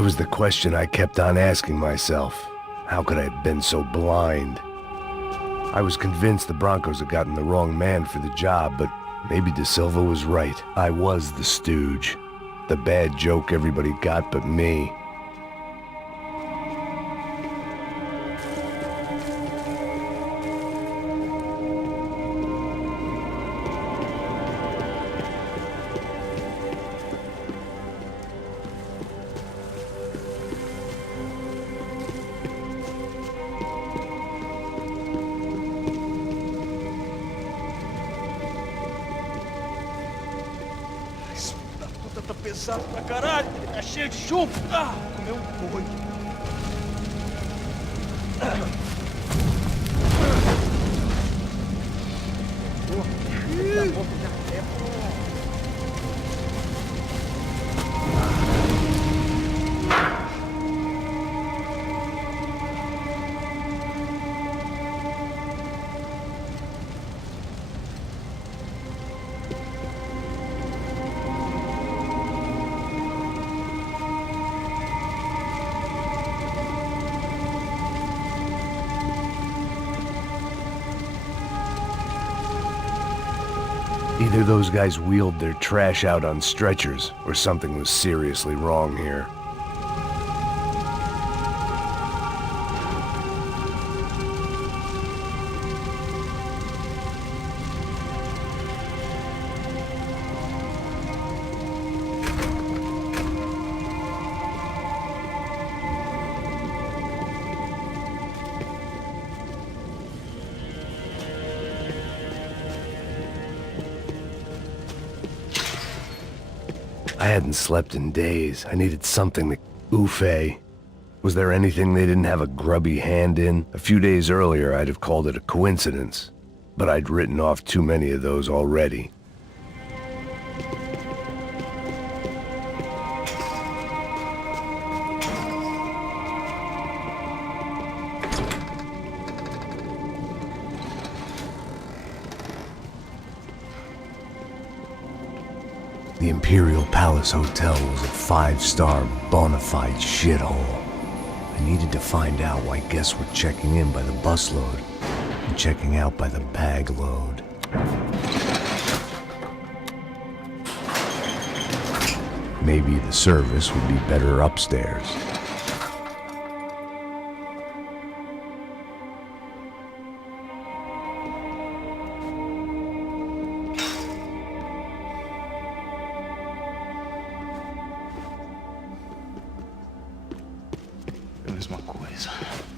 It was the question I kept on asking myself. How could I have been so blind? I was convinced the Broncos had gotten the wrong man for the job, but maybe De Silva was right. I was the stooge. The bad joke everybody got but me. Tá pesado pra caralho, ele tá cheio de chumbo. Ah, comeu um boi. Either those guys wheeled their trash out on stretchers, or something was seriously wrong here. I hadn't slept in days. I needed something to... Oof-ay. Was there anything they didn't have a grubby hand in? A few days earlier, I'd have called it a coincidence. But I'd written off too many of those already. The Imperial Palace Hotel was a five-star, bona fide shithole. I needed to find out why guests were checking in by the busload and checking out by the bag load. Maybe the service would be better upstairs.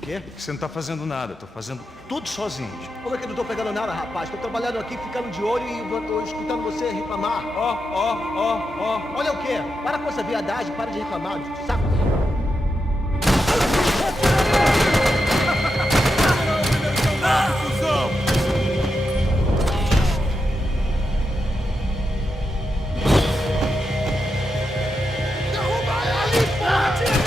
Quê? Você não tá fazendo nada, eu tô fazendo tudo sozinho. Como é que eu não tô pegando nada, rapaz? Tô trabalhando aqui, ficando de olho e escutando você reclamar. Ó. Olha o quê? Para com essa viadagem, para de reclamar, saco. Derruba ali, porra! Tira!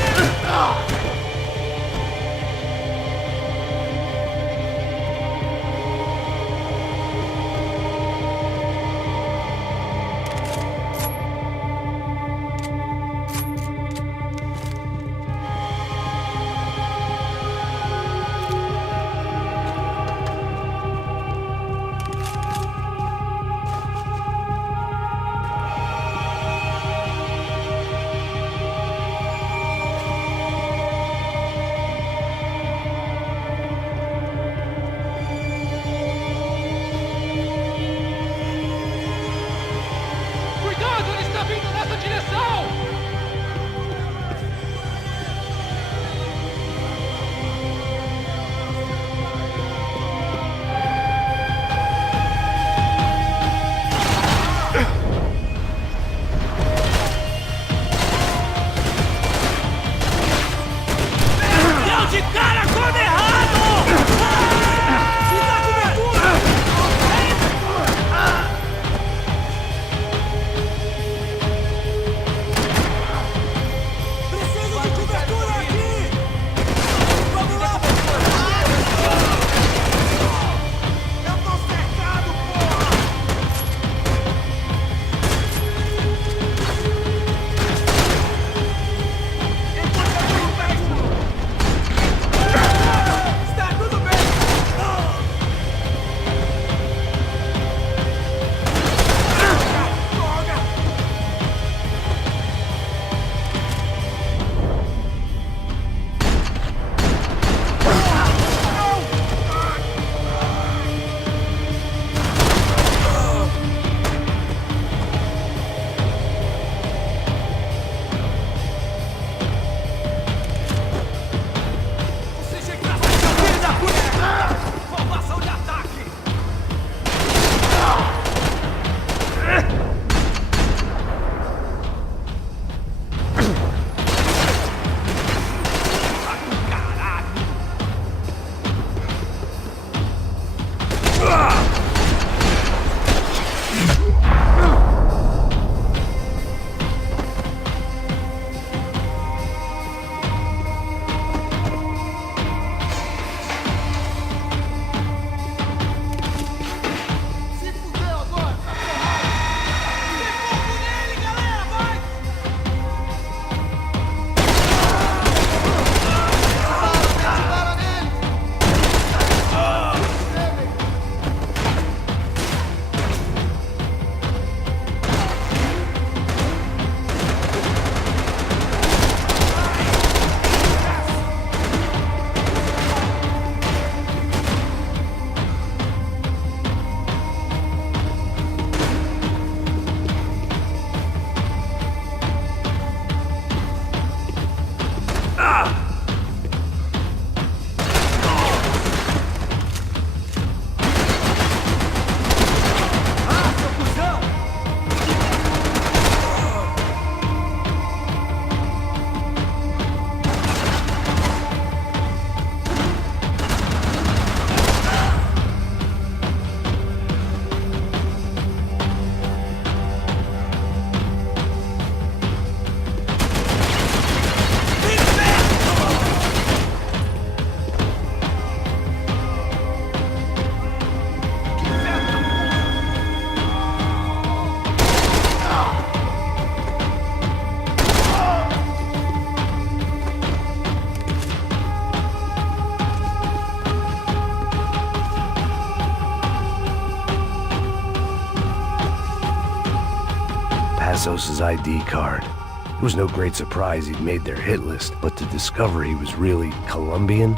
Passos' ID card. It was no great surprise he'd made their hit list, but to discover he was really Colombian?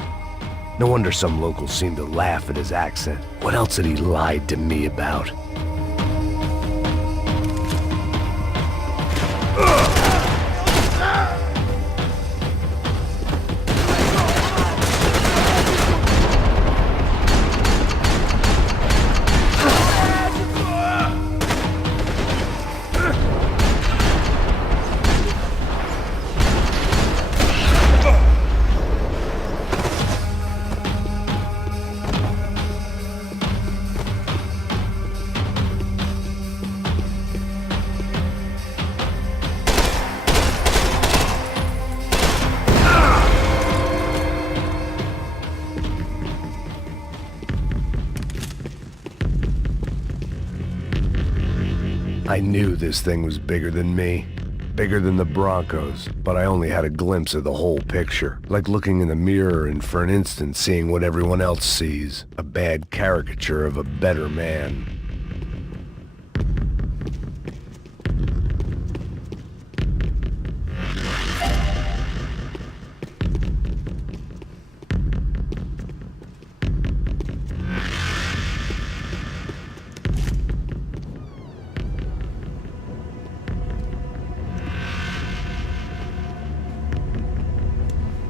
No wonder some locals seemed to laugh at his accent. What else had he lied to me about? I knew this thing was bigger than me, bigger than the Broncos, but I only had a glimpse of the whole picture, like looking in the mirror and for an instant seeing what everyone else sees, a bad caricature of a better man.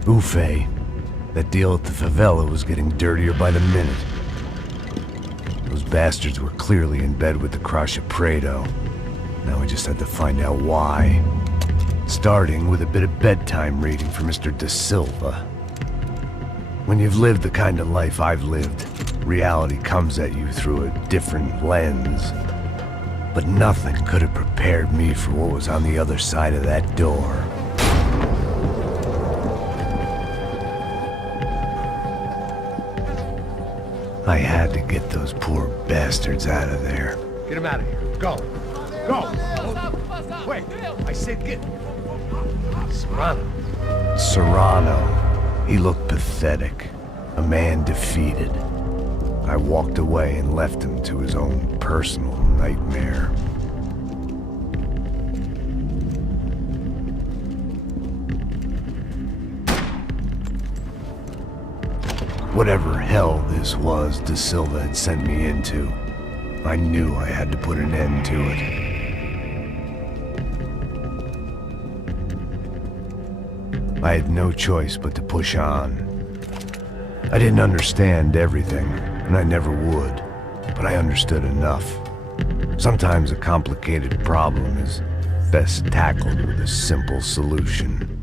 Ufe. That deal at the favela was getting dirtier by the minute. Those bastards were clearly in bed with the Crusher Prado. Now we just had to find out why. Starting with a bit of bedtime reading for Mr. Da Silva. When you've lived the kind of life I've lived, reality comes at you through a different lens. But nothing could have prepared me for what was on the other side of that door. I had to get those poor bastards out of there. Get him out of here. Go. Go. Wait. I said get. Serrano. Serrano. He looked pathetic. A man defeated. I walked away and left him to his own personal nightmare. Whatever hell this was Da Silva had sent me into, I knew I had to put an end to it. I had no choice but to push on. I didn't understand everything, and I never would, but I understood enough. Sometimes a complicated problem is best tackled with a simple solution.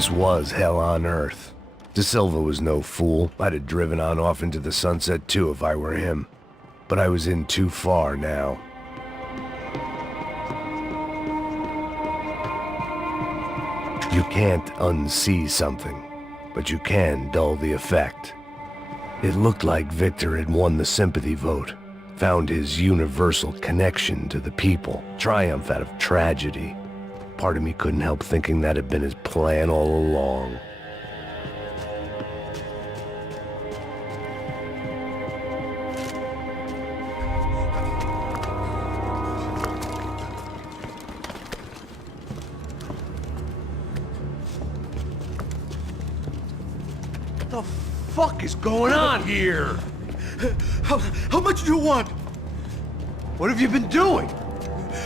This was hell on earth. De Silva was no fool. I'd have driven on off into the sunset too if I were him. But I was in too far now. You can't unsee something, but you can dull the effect. It looked like Victor had won the sympathy vote, found his universal connection to the people, triumph out of tragedy. Part of me couldn't help thinking that had been his plan all along. What the fuck is going on here? How much do you want? What have you been doing?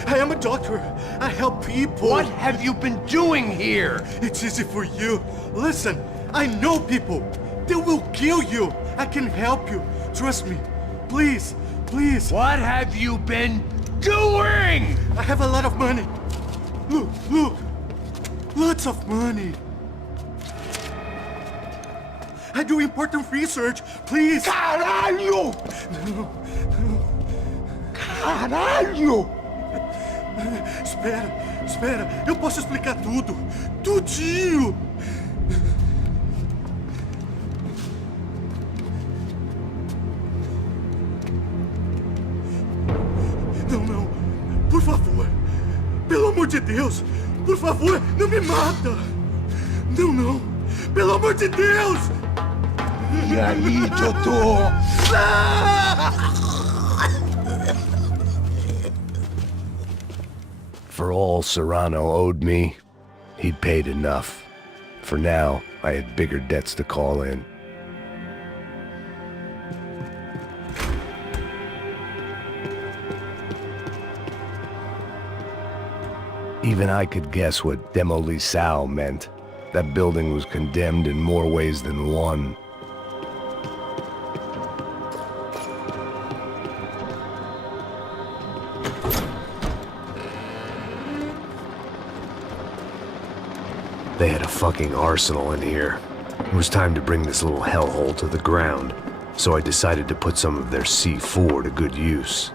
I am a doctor. I help people. What have you been doing here? It's easy for you. Listen, I know people. They will kill you. I can help you. Trust me. Please, please. What have you been doing? I have a lot of money. Look, look. Lots of money. I do important research. Please. Caralho! Caralho! Espera. Eu posso explicar tudo. Tudinho. Não. Por favor. Pelo amor de Deus. Por favor, não me mata. Não. Pelo amor de Deus. E aí, doutor? For all Serrano owed me, he'd paid enough. For now, I had bigger debts to call in. Even I could guess what demolissao meant. That building was condemned in more ways than one. They had a fucking arsenal in here. It was time to bring this little hellhole to the ground, so I decided to put some of their C4 to good use.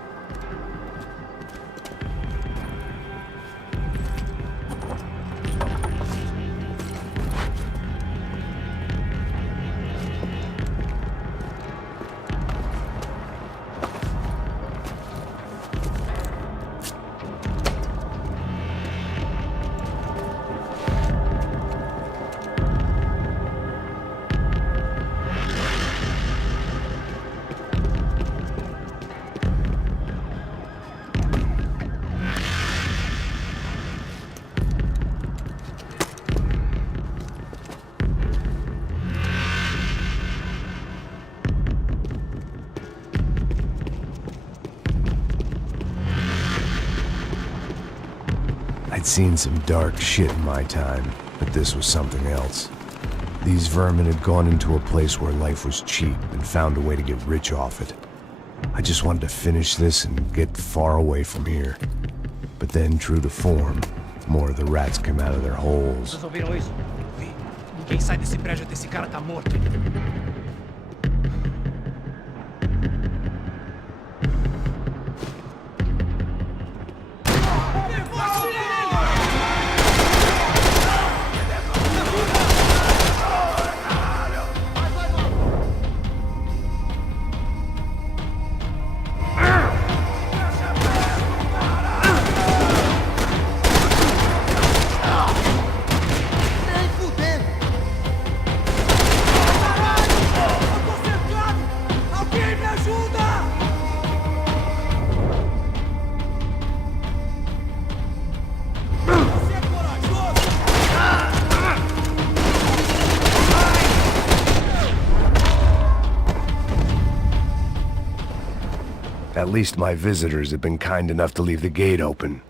I'd seen some dark shit in my time, but this was something else. These vermin had gone into a place where life was cheap and found a way to get rich off it. I just wanted to finish this and get far away from here. But then, true to form, more of the rats came out of their holes. Vocês ouviram isso? Vi. Ninguém sai desse prédio até esse cara tá morto. At least my visitors had been kind enough to leave the gate open.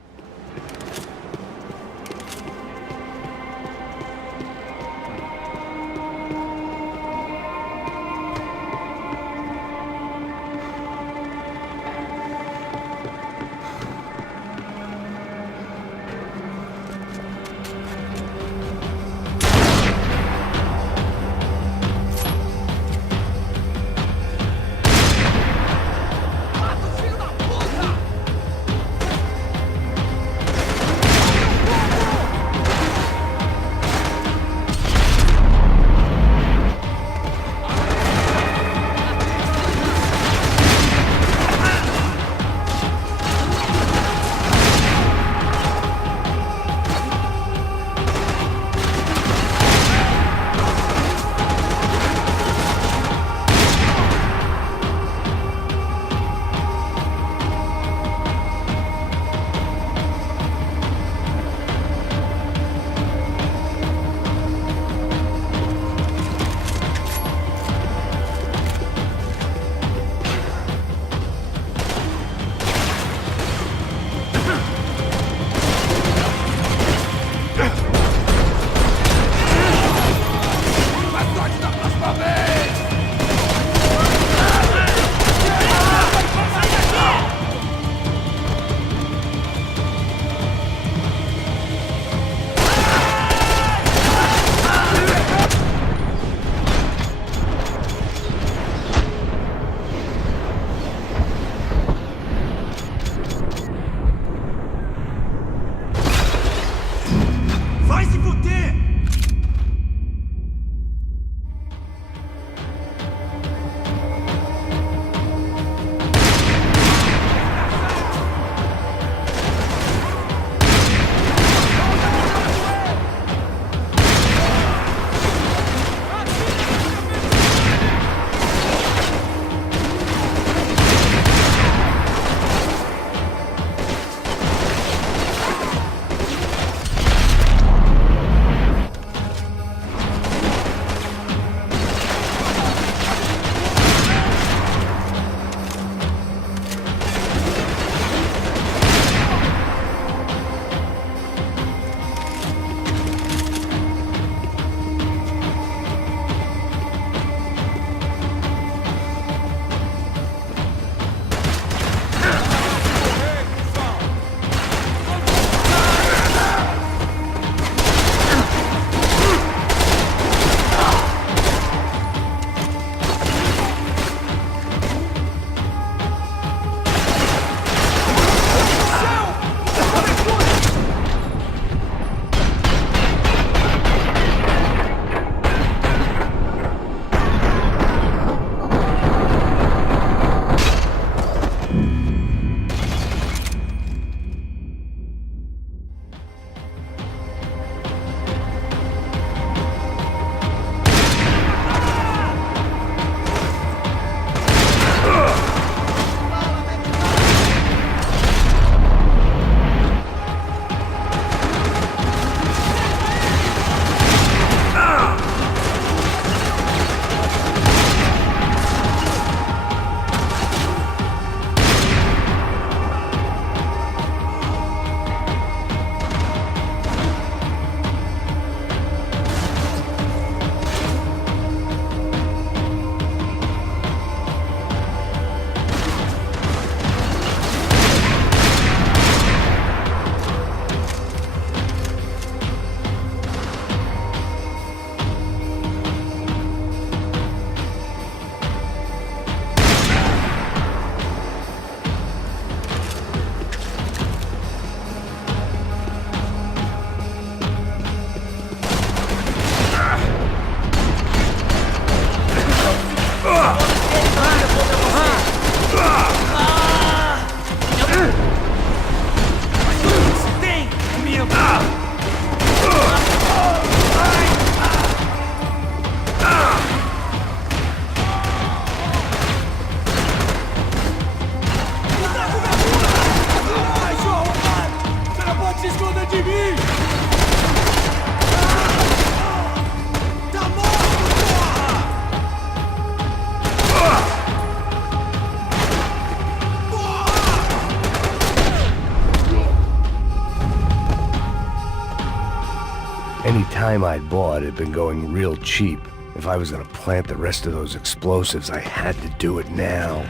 time I'd bought had been going real cheap. If I was gonna plant the rest of those explosives, I had to do it now.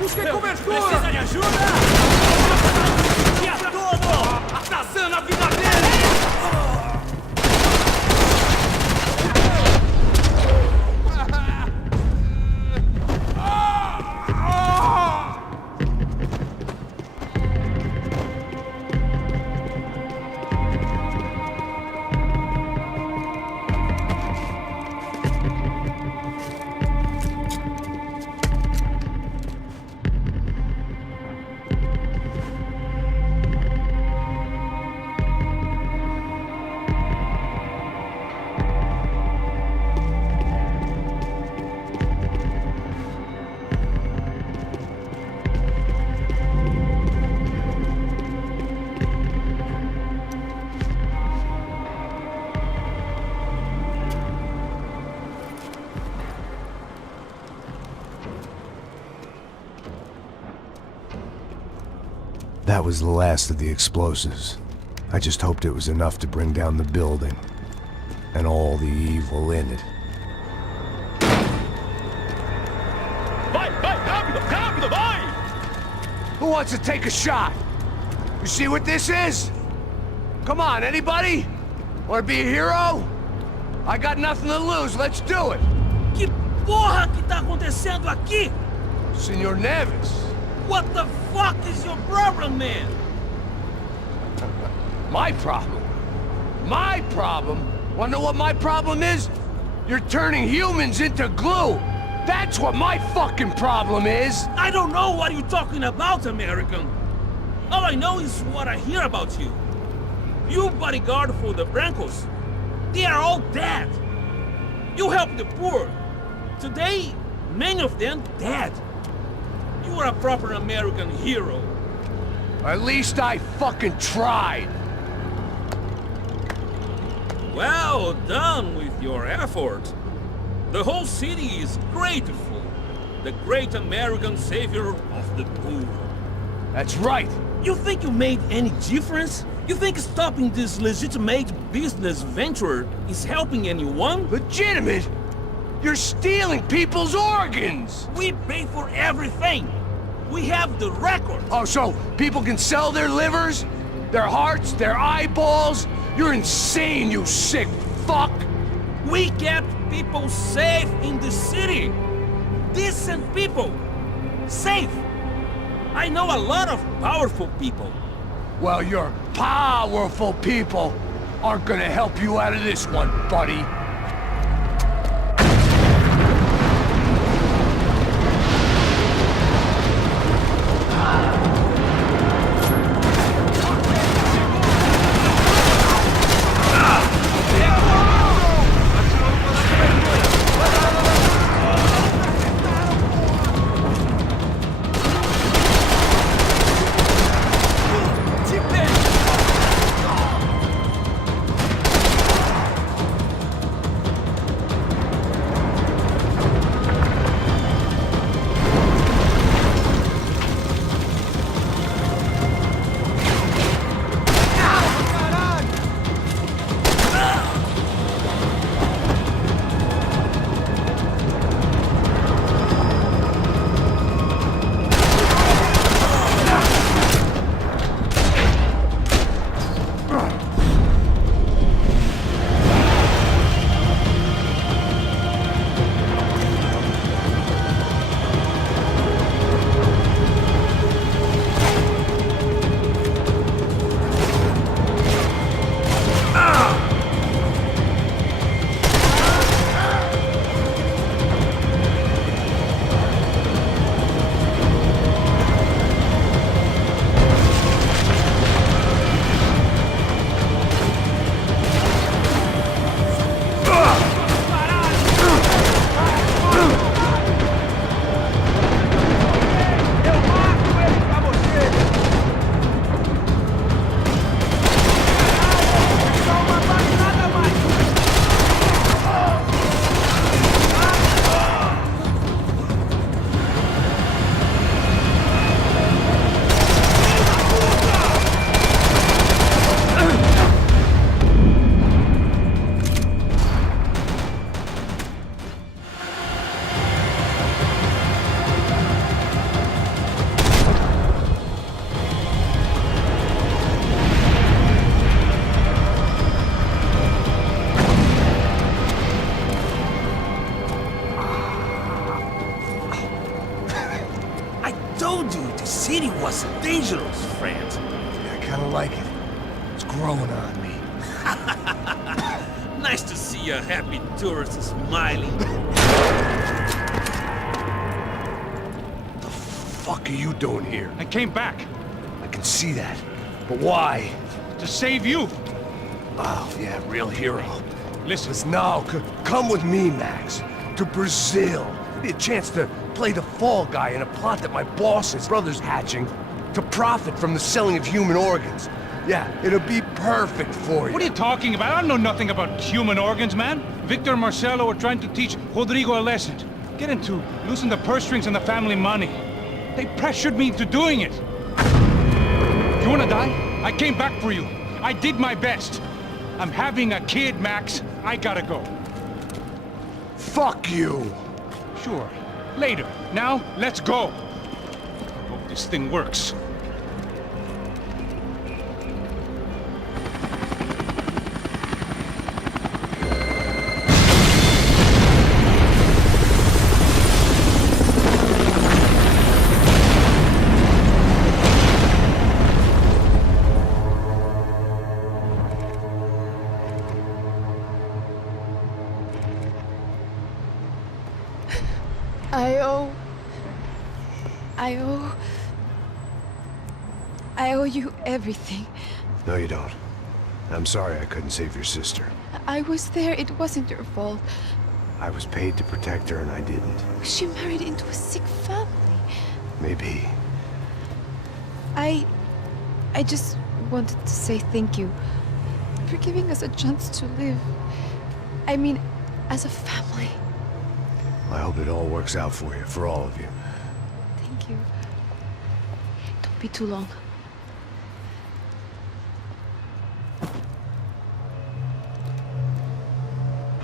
Busquem cobertura! Precisa de ajuda? Tinha tudo! Atrasando a vida dele! That was the last of the explosives. I just hoped it was enough to bring down the building. And all the evil in it. Vai, vai, rápido, rápido, vai! Who wants to take a shot? You see what this is? Come on, anybody? Wanna be a hero? I got nothing to lose, let's do it! Que porra que tá acontecendo aqui? Senor Neves. What the fuck is your problem, man? My problem? My problem? Wanna know what my problem is? You're turning humans into glue! That's what my fucking problem is! I don't know what you're talking about, American. All I know is what I hear about you. You bodyguard for the Brancos. They are all dead. You help the poor. Today, many of them dead. You are a proper American hero. At least I fucking tried! Well done with your effort. The whole city is grateful. The great American savior of the poor. That's right! You think you made any difference? You think stopping this legitimate business venture is helping anyone? Legitimate? You're stealing people's organs! We pay for everything. We have the record. Oh, so people can sell their livers? Their hearts? Their eyeballs? You're insane, you sick fuck! We kept people safe in the city. Decent people. Safe. I know a lot of powerful people. Well, your powerful people aren't gonna help you out of this one, buddy. dangerous, friend. I kinda like it. It's growing on me. Nice to see a happy tourist smiling. The fuck are you doing here? I came back I can see that. But why? to save you. Oh, yeah, real hero. Listen, Now, come with me, Max. To Brazil. Be a chance to play the fall guy in a plot that my boss's brother's hatching to profit from the selling of human organs. Yeah, it'll be perfect for you. what are you talking about? I don't know nothing about human organs, man. Victor and Marcelo are trying to teach Rodrigo a lesson. Get him to loosen the purse strings on the family money. They pressured me into doing it. You wanna die? I came back for you. I did my best. I'm having a kid, Max. I gotta go. Fuck you! Sure. Later. Now, let's go. Hope this thing works. I owe you everything. No, you don't. I'm sorry I couldn't save your sister. I was there. It wasn't your fault. I was paid to protect her and I didn't. She married into a sick family. Maybe. I just wanted to say thank you for giving us a chance to live. I mean, as a family. I hope it all works out for you, for all of you. Thank you. Don't be too long.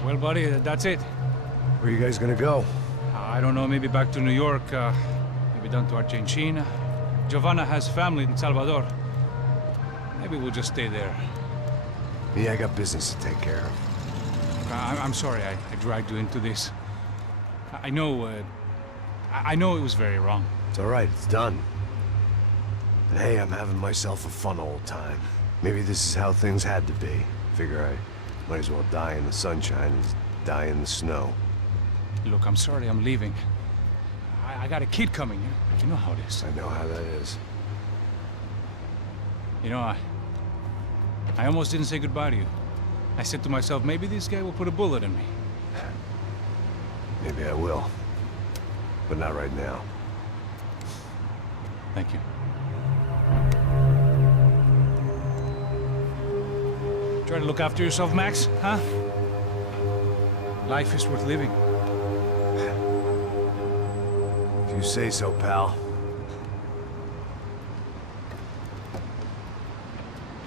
Well, buddy, that's it. Where are you guys gonna go? I don't know, maybe back to New York, maybe down to Argentina. Giovanna has family in Salvador. Maybe we'll just stay there. Yeah, I got business to take care of. I'm sorry I dragged you into this. I know it was very wrong. It's alright, it's done. And hey, I'm having myself a fun old time. Maybe this is how things had to be. Figure I might as well die in the sunshine as die in the snow. Look, I'm sorry I'm leaving. I got a kid coming. You know how it is. I know how that is. You know, I almost didn't say goodbye to you. I said to myself, maybe this guy will put a bullet in me. Maybe I will. But not right now. Thank you. Try to look after yourself, Max, huh? Life is worth living. If you say so, pal.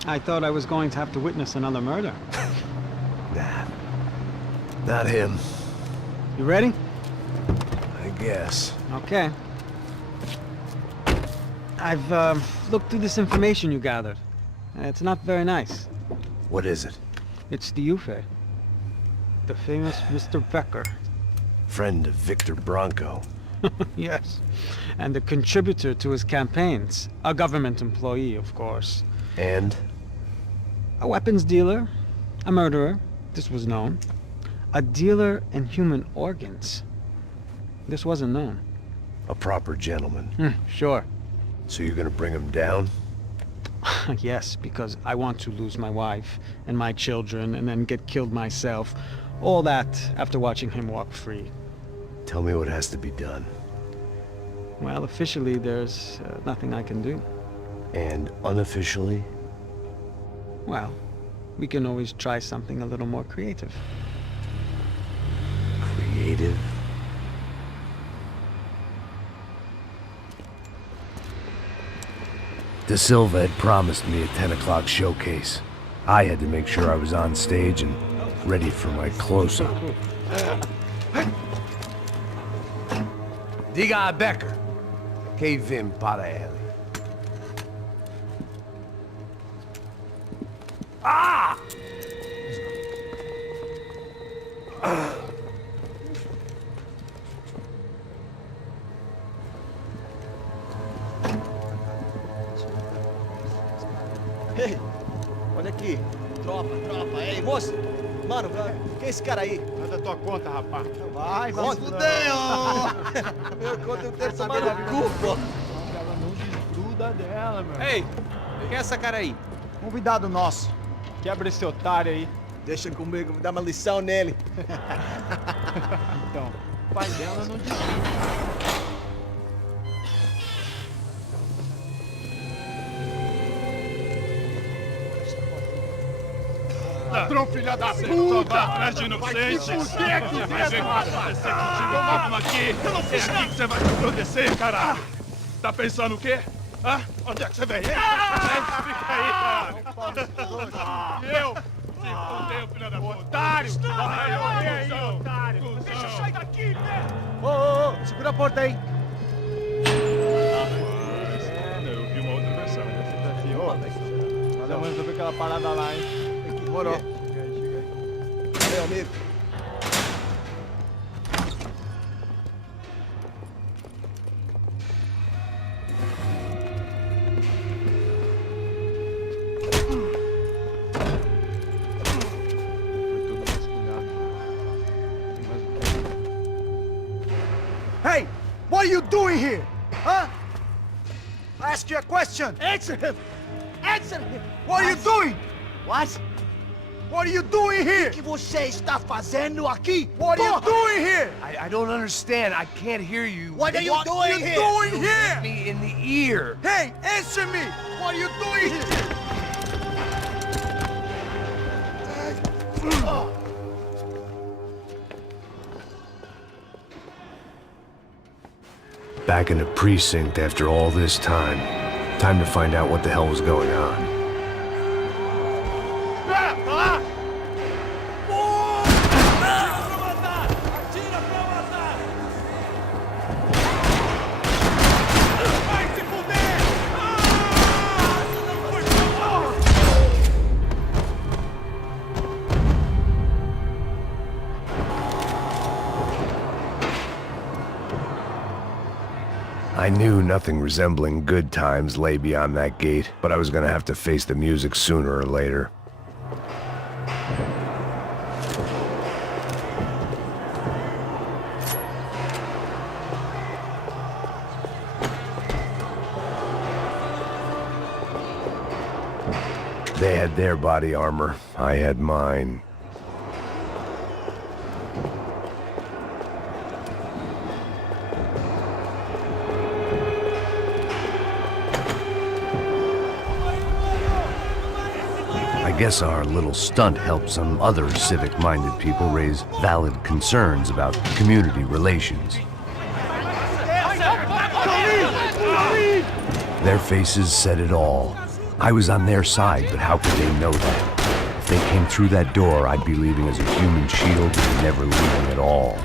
I thought I was going to have to witness another murder. Nah. Not him. You ready? I guess. Okay. I've looked through this information you gathered. And it's not very nice. What is it? It's the Ufe. The famous Mr. Becker. Friend of Victor Bronco. Yes. And a contributor to his campaigns. A government employee, of course. And? A weapons dealer. A murderer. This was known. A dealer in human organs. This wasn't known. A proper gentleman. Sure. So you're gonna bring him down? Yes, because I want to lose my wife and my children and then get killed myself. All that after watching him walk free. Tell me what has to be done. Well, officially, there's nothing I can do. And unofficially? Well, we can always try something a little more creative. Creative? De Silva had promised me a 10 o'clock showcase. I had to make sure I was on stage and ready for my close-up. Diga a Becker. Que vim para ele. Ah! Ei, olha aqui. Tropa. Ei, moço. Mano, quem é esse cara aí? Nada da tua conta, rapaz. Vai se fuder, ô! Meu conta eu tenho tomado no cu, pô. Ela não desgruda dela, meu. Ei, quem é essa cara aí? Convidado nosso. Quebra esse otário aí. Deixa comigo, vou dar uma lição nele. Então, o pai dela não desgruda. Ladrão, filha da puta! Vai atrás de inocentes! Vai ver o que vai acontecer contigo! Vamos aqui! Eu não fiz aqui que você vai me proteger, caralho! Tá pensando o quê? Hã? Onde é que você vem? Fica aí, caralho! E eu? Se fudeu, filha da puta! Otário! Vai, aí, otário! Deixa eu sair daqui, né? Ô, segura a porta aí. Eu vi uma outra versão. Vamos resolver aquela parada lá, hein? Demorou. Chega aí. Meu amigo. Hey, what are you doing here? Huh? I ask you a question. Answer him! Answer him! What are you doing? What? What are you doing here? O que você está fazendo aqui? What are you doing here? I don't understand. I can't hear you. What are you doing here? Doing here? Me in the ear. Hey, answer me! What are you doing here? Back in the precinct after all this time. Time to find out what the hell was going on. I knew nothing resembling good times lay beyond that gate, but I was gonna have to face the music sooner or later. They had their body armor, I had mine. I guess our little stunt helped some other civic-minded people raise valid concerns about community relations. Their faces said it all. I was on their side, but how could they know that? If they came through that door, I'd be leaving as a human shield and never leaving at all.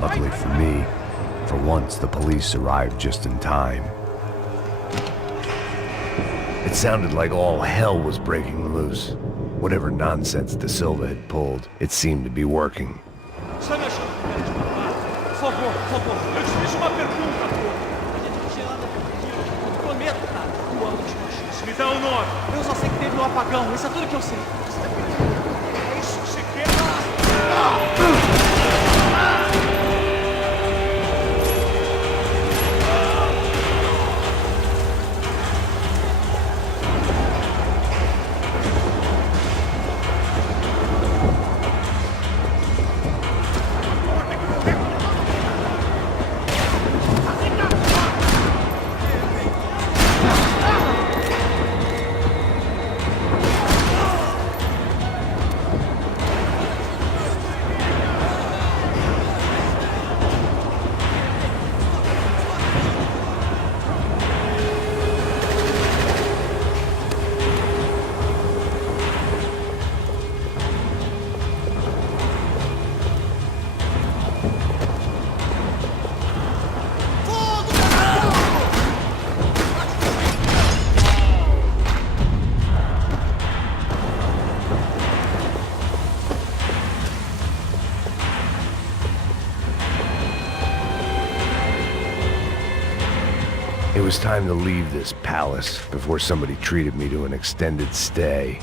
Luckily for me, for once the police arrived just in time. It sounded like all hell was breaking loose. Whatever nonsense De Silva had pulled, it seemed to be working. Por favor, eu te fiz uma pergunta, pô. A gente anda perdido. Prometo, cara. Tu ama os machistas. Me dá um nome. Eu só sei que teve um apagão. Isso é tudo que eu sei. É isso que você quer? It was time to leave this palace before somebody treated me to an extended stay.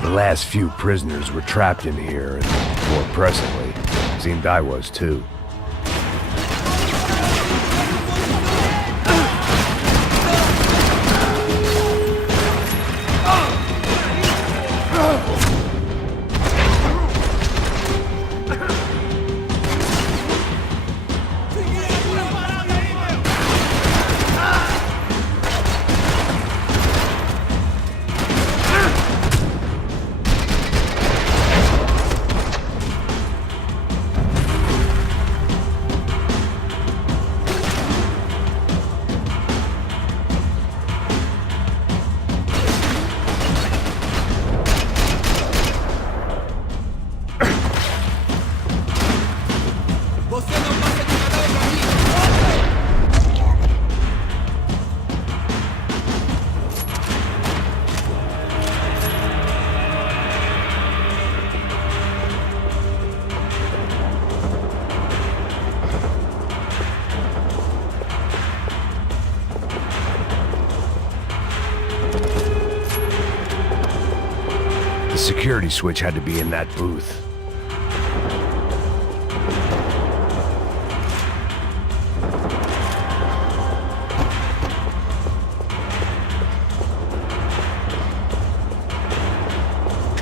The last few prisoners were trapped in here, and more pressingly, it seemed I was too. The security switch had to be in that booth.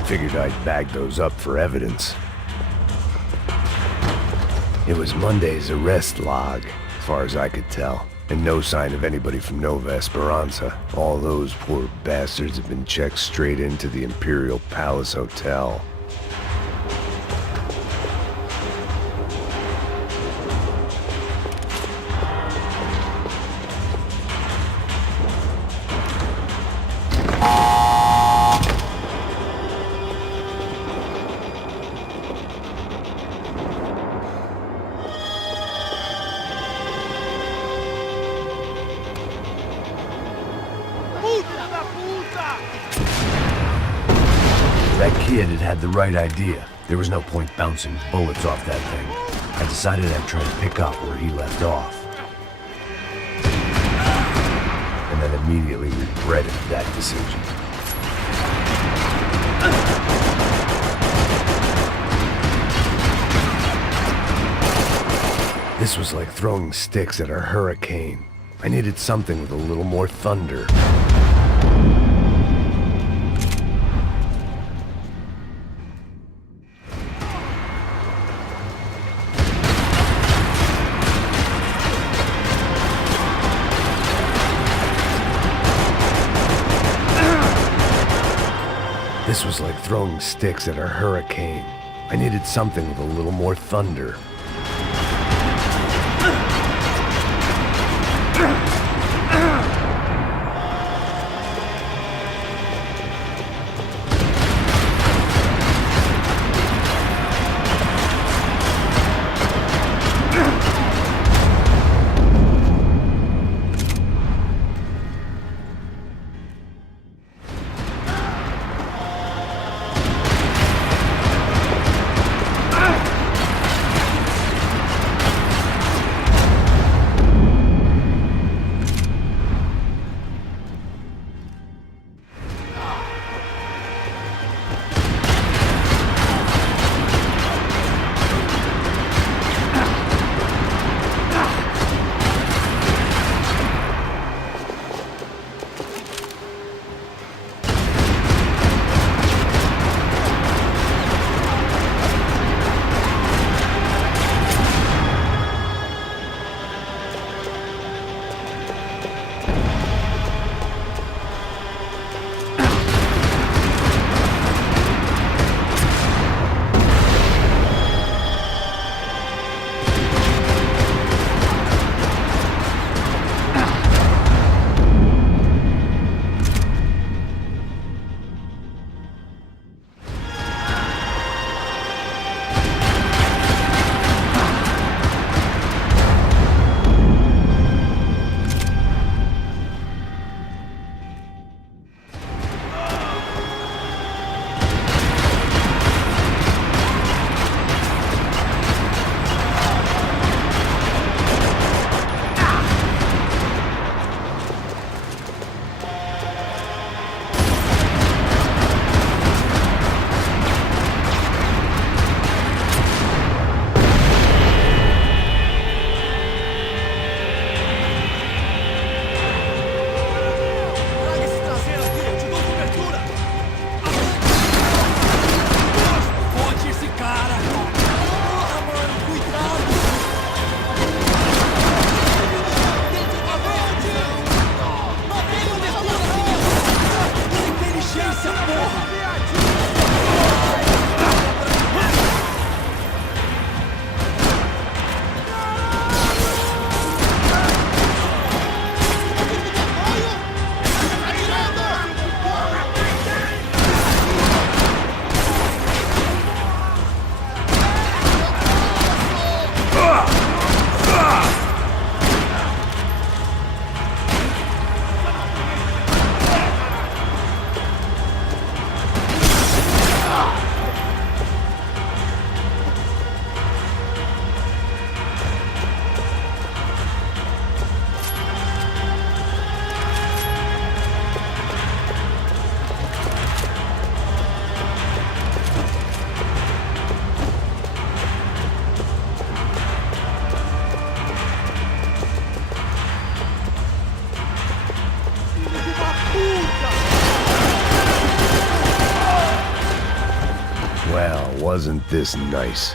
Figured I'd bag those up for evidence. It was Monday's arrest log, as far as I could tell, and no sign of anybody from Nova Esperanza. All those poor bastards have been checked straight into the Imperial Palace Hotel. That kid had the right idea. There was no point bouncing bullets off that thing. I decided I'd try to pick up where he left off. And then immediately regretted that decision. This was like throwing sticks at a hurricane. I needed something with a little more thunder. This was like throwing sticks at a hurricane. I needed something with a little more thunder. Well, wasn't this nice?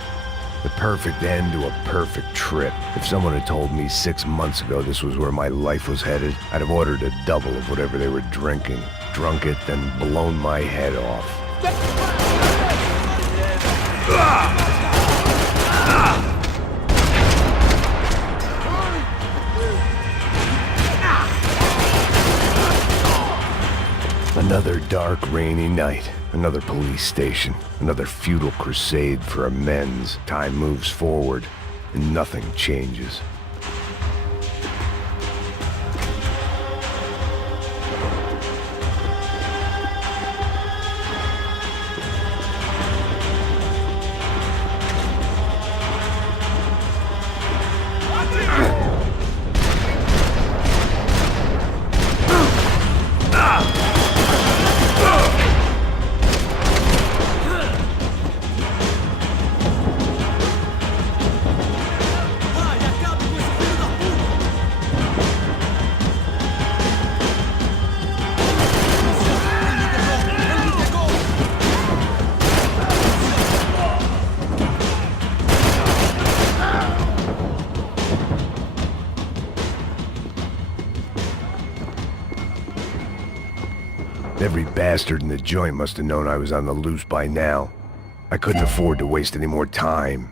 The perfect end to a perfect trip. If someone had told me 6 months ago this was where my life was headed, I'd have ordered a double of whatever they were drinking, drunk it, then blown my head off. Another dark, rainy night. Another police station. Another futile crusade for amends. Time moves forward, and nothing changes. Every bastard in the joint must have known I was on the loose by now. I couldn't afford to waste any more time.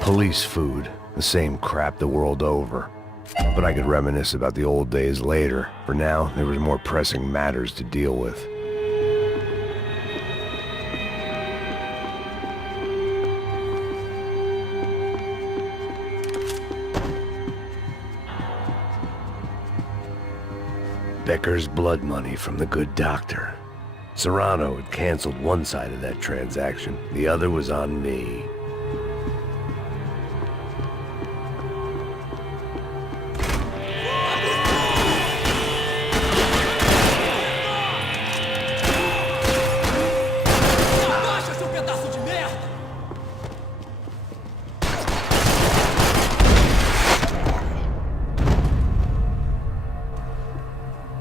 Police food, the same crap the world over. But I could reminisce about the old days later. For now, there was more pressing matters to deal with. Becker's blood money from the good doctor. Serrano had canceled one side of that transaction. The other was on me.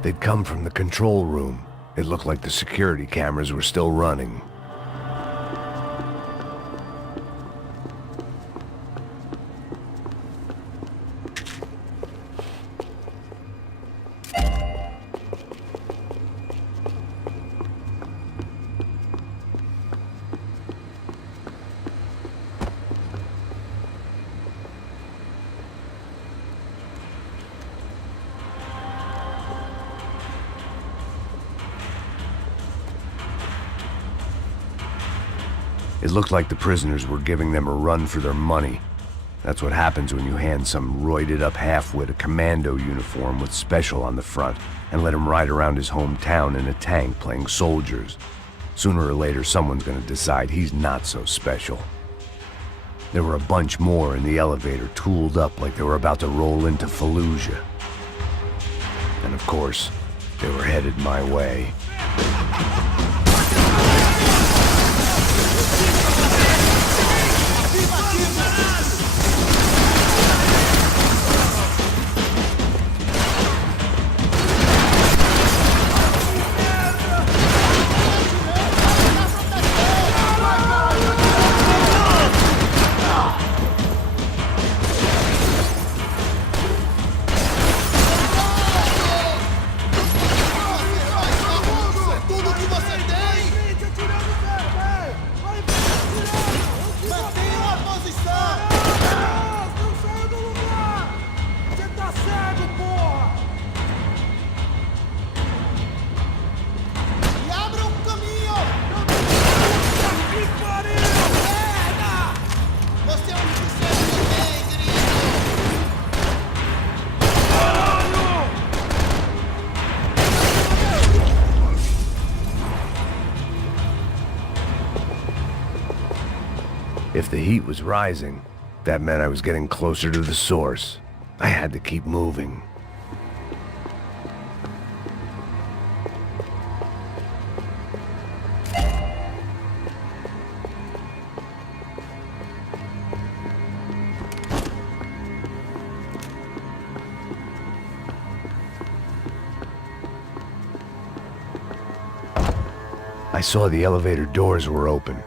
They'd come from the control room. It looked like the security cameras were still running. It looked like the prisoners were giving them a run for their money. That's what happens when you hand some roided-up halfwit a commando uniform with special on the front and let him ride around his hometown in a tank playing soldiers. Sooner or later, someone's gonna decide he's not so special. There were a bunch more in the elevator, tooled up like they were about to roll into Fallujah. And of course, they were headed my way. If the heat was rising, that meant I was getting closer to the source. I had to keep moving. I saw the elevator doors were open.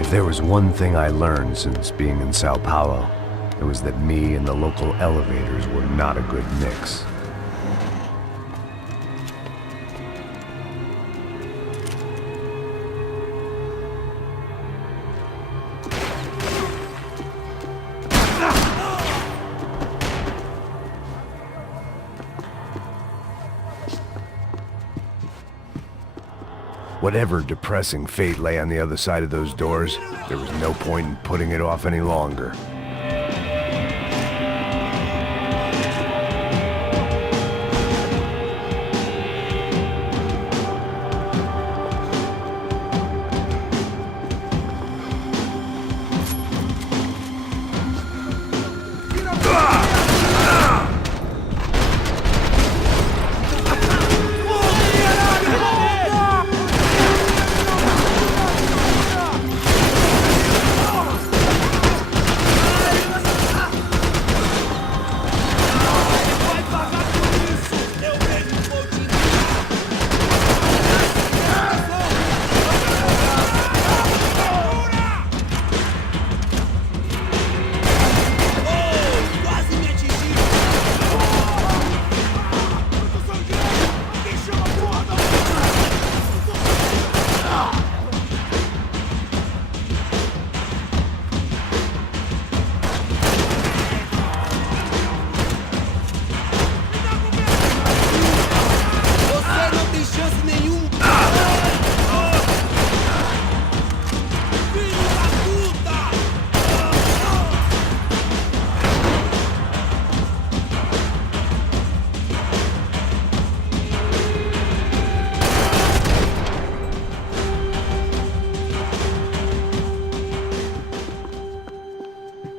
If there was one thing I learned since being in Sao Paulo, it was that me and the local elevators were not a good mix. Whatever depressing fate lay on the other side of those doors, there was no point in putting it off any longer.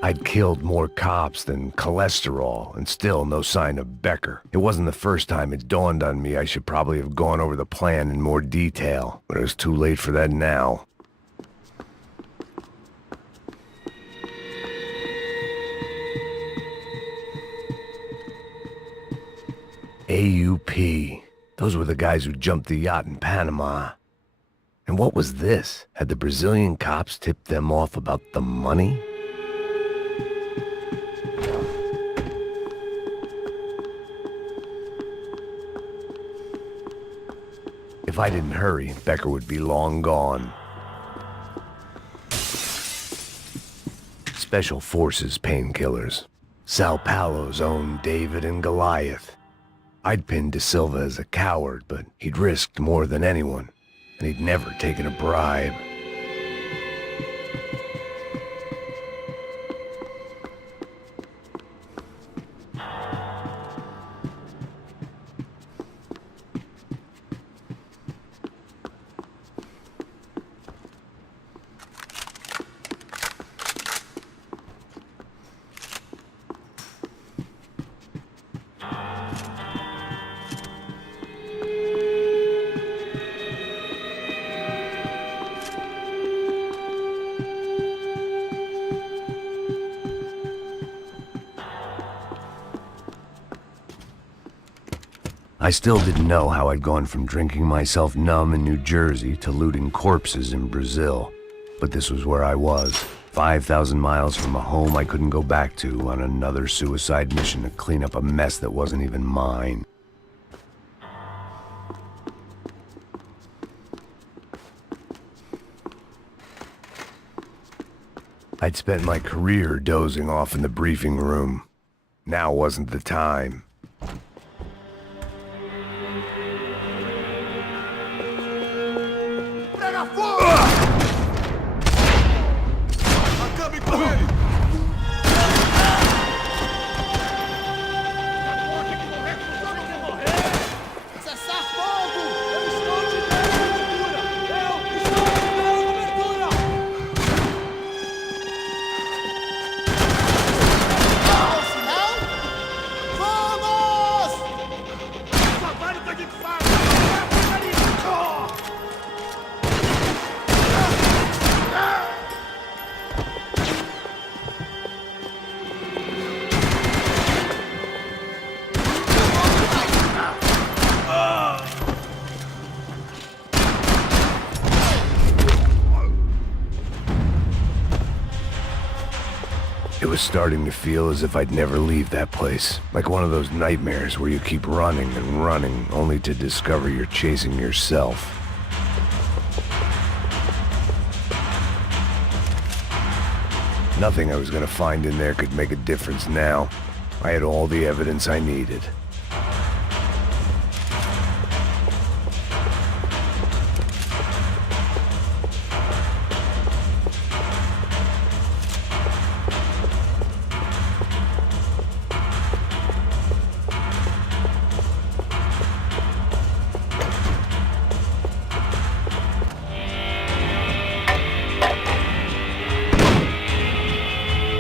I'd killed more cops than cholesterol, and still no sign of Becker. It wasn't the first time it dawned on me I should probably have gone over the plan in more detail, but it was too late for that now. AUP. Those were the guys who jumped the yacht in Panama. And what was this? Had the Brazilian cops tipped them off about the money? If I didn't hurry, Becker would be long gone. Special Forces painkillers. Sao Paulo's own David and Goliath. I'd pinned De Silva as a coward, but he'd risked more than anyone, and he'd never taken a bribe. I still didn't know how I'd gone from drinking myself numb in New Jersey to looting corpses in Brazil. But this was where I was, 5,000 miles from a home I couldn't go back to, on another suicide mission to clean up a mess that wasn't even mine. I'd spent my career dozing off in the briefing room. Now wasn't the time. It was starting to feel as if I'd never leave that place. Like one of those nightmares where you keep running and running, only to discover you're chasing yourself. Nothing I was gonna find in there could make a difference now. I had all the evidence I needed.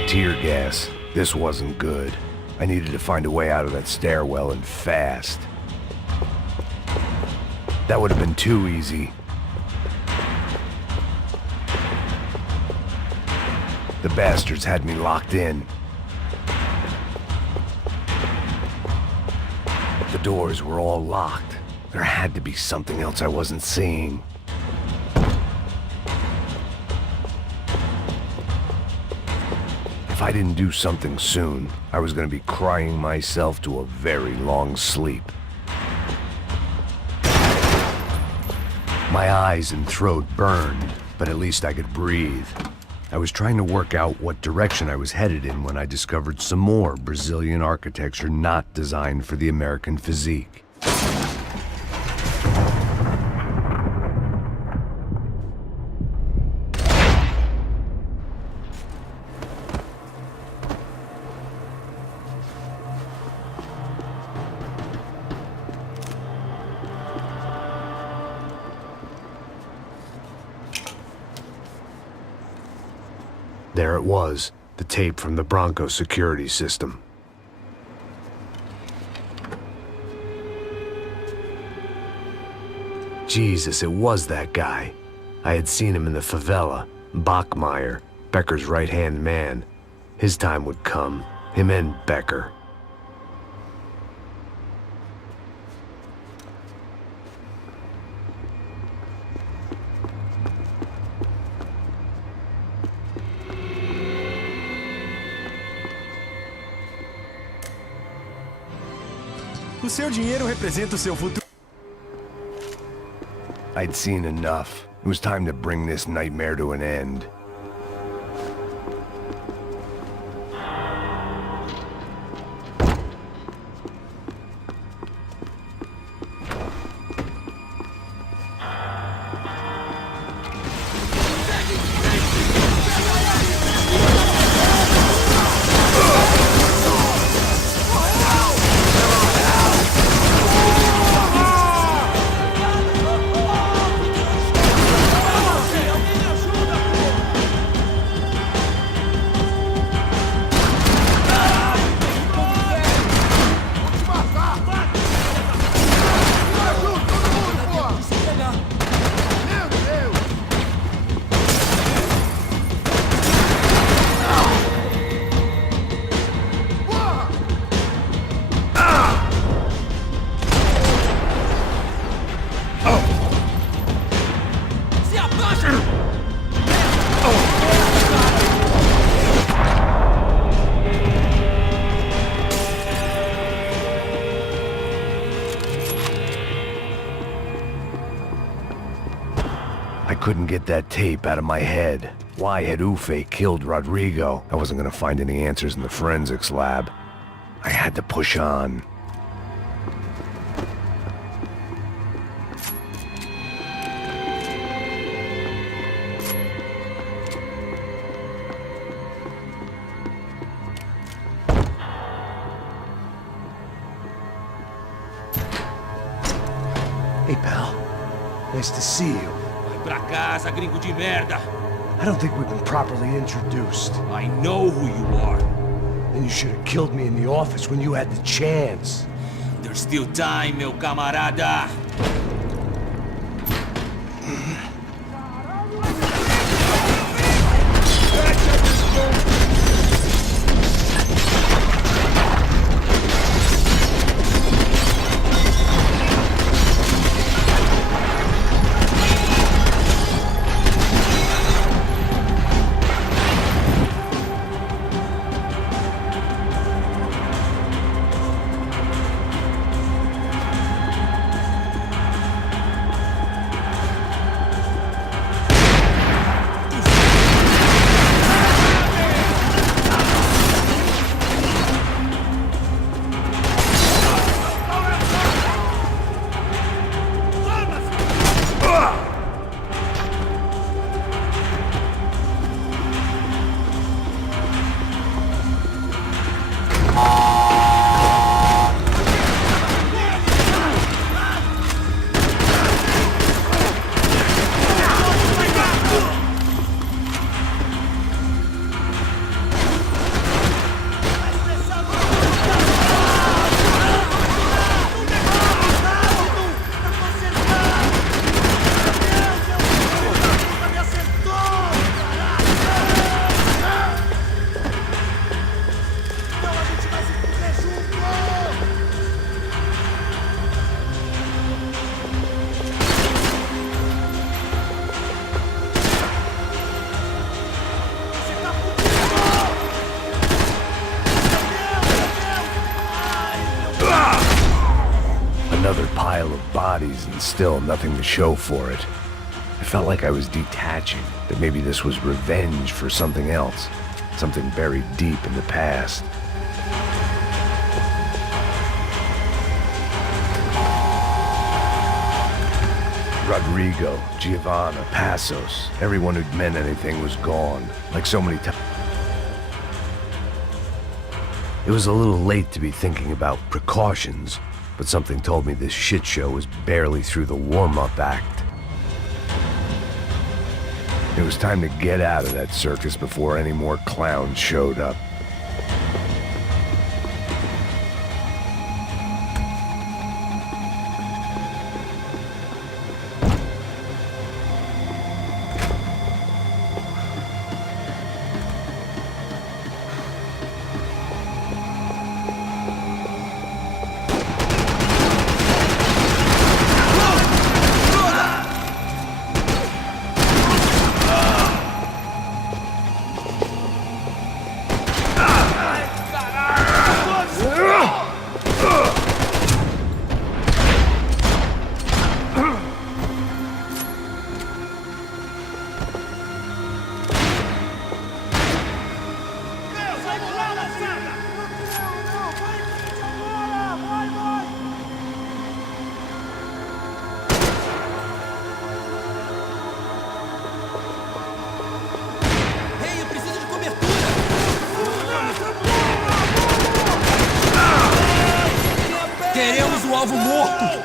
Tear gas. This wasn't good. I needed to find a way out of that stairwell and fast. That would have been too easy. The bastards had me locked in. The doors were all locked. There had to be something else I wasn't seeing. If I didn't do something soon, I was going to be crying myself to a very long sleep. My eyes and throat burned, but at least I could breathe. I was trying to work out what direction I was headed in when I discovered some more Brazilian architecture not designed for the American physique. There it was, the tape from the Bronco security system. Jesus, it was that guy. I had seen him in the favela, Bachmeyer, Becker's right-hand man. His time would come, him and Becker. O seu dinheiro representa o seu futuro. I'd seen enough. It was time to bring this nightmare to an end. couldn't get that tape out of my head. Why had Ufe killed Rodrigo? I wasn't gonna find any answers in the forensics lab. I had to push on. Hey, pal. Nice to see you. Vai pra casa, gringo de merda. I don't think we've been properly introduced. I know who you are. Then you should have killed me in the office when you had the chance. There's still time, meu camarada. Another pile of bodies and still nothing to show for it. I felt like I was detaching, that maybe this was revenge for something else, something buried deep in the past. Rodrigo, Giovanna, Passos, everyone who'd meant anything was gone, like so many times. It was a little late to be thinking about precautions, but something told me this shit show was barely through the warm-up act. It was time to get out of that circus before any more clowns showed up. Queremos o alvo morto!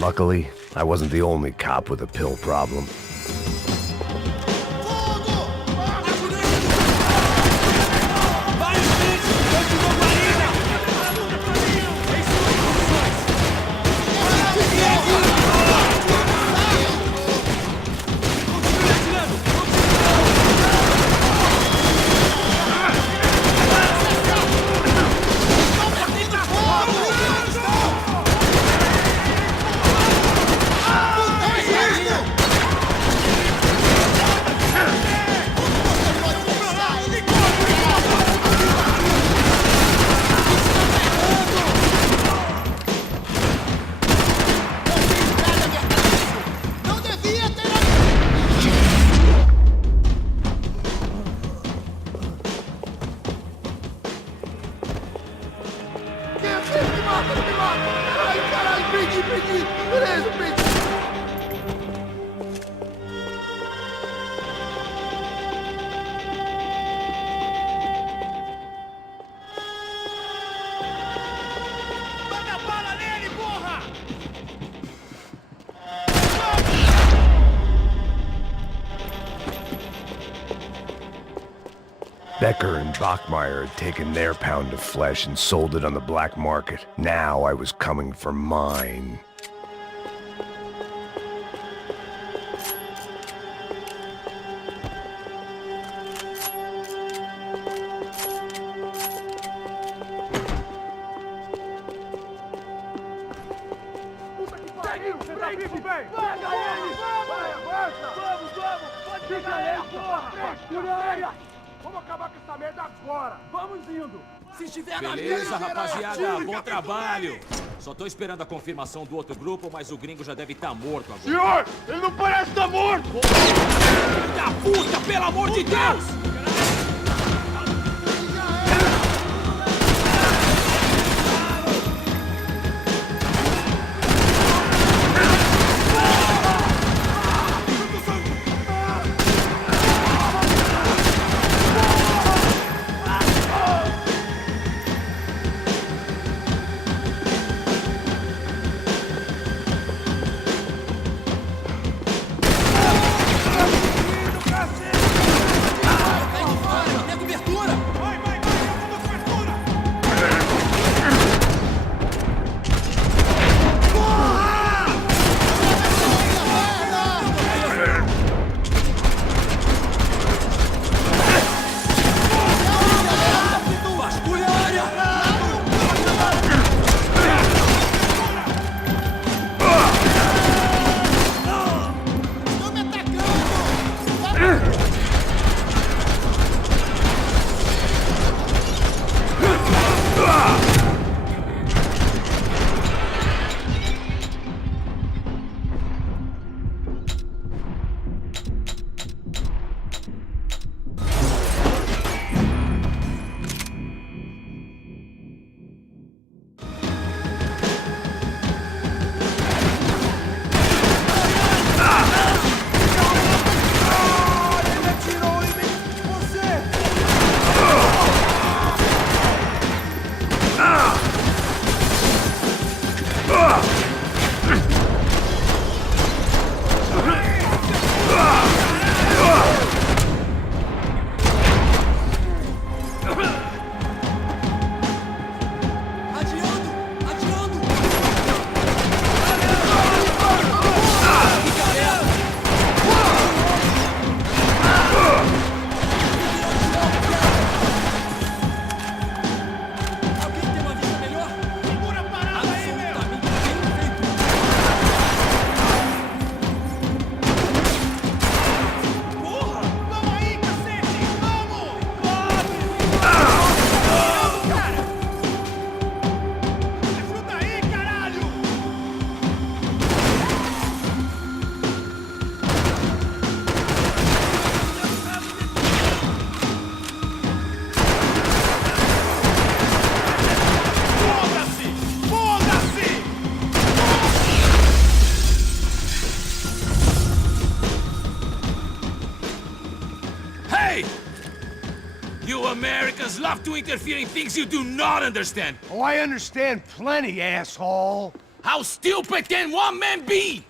Luckily, I wasn't the only cop with a pill problem. Becker and Bachmeyer had taken their pound of flesh and sold it on the black market. Now I was coming for mine. Beleza, rapaziada, bom trabalho. Só tô esperando a confirmação do outro grupo, mas o gringo já deve estar morto agora. Senhor, ele não parece estar morto! Filho da puta, pelo amor de Deus! You Americans love to interfere in things you do not understand. Oh, I understand plenty, asshole. How stupid can one man be?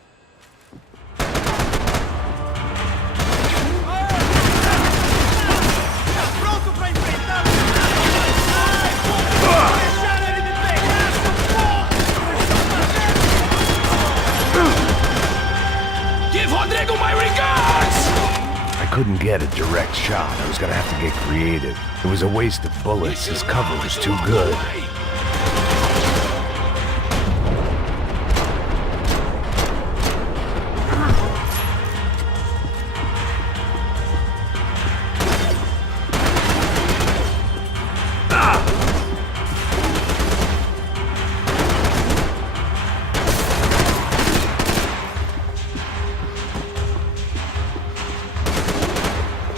Pronto pra enfrentar Give Rodrigo my regards! I couldn't get a direct shot. I was gonna have to get creative. It was a waste of bullets. His cover was too good.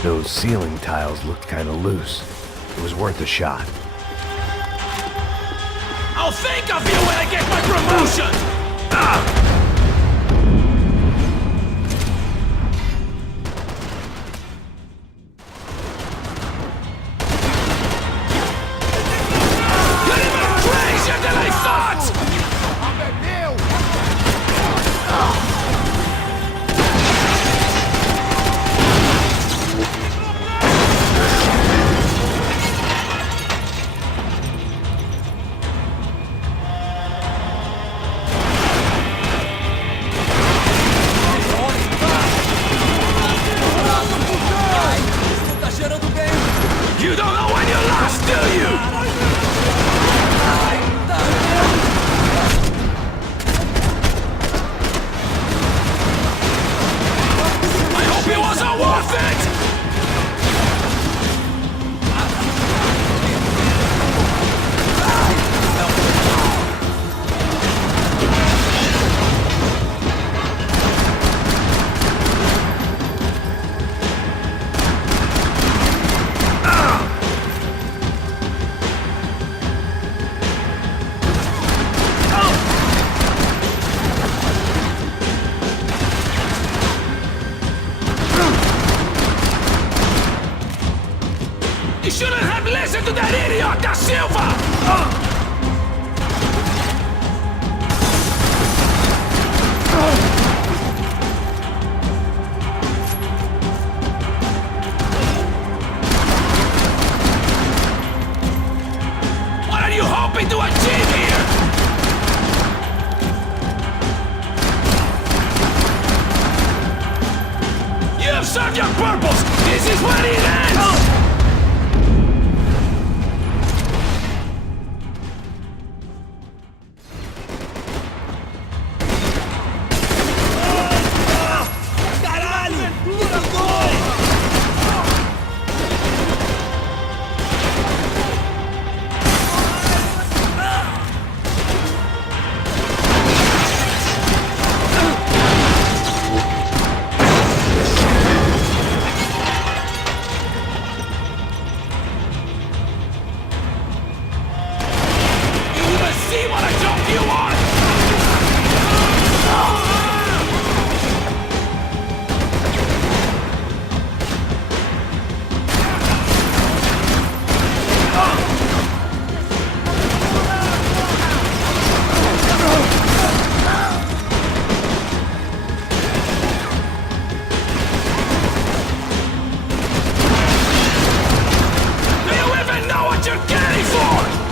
Those ceiling tiles looked kind of loose. It was worth a shot. I'll think of you when I get my promotion! You're even crazier than I thought! You don't know when you're lost, do you? I hope it wasn't worth it! You shouldn't have listened to that idiot, Da Silva! What are you hoping to achieve here? You have served your purpose! This is when it ends! See what a joke you are! Do you even know what you're getting for?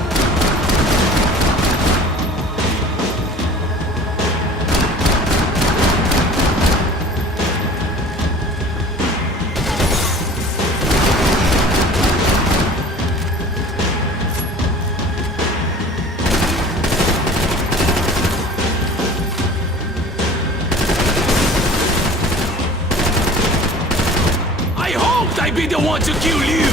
I hoped I'd be the one to kill you!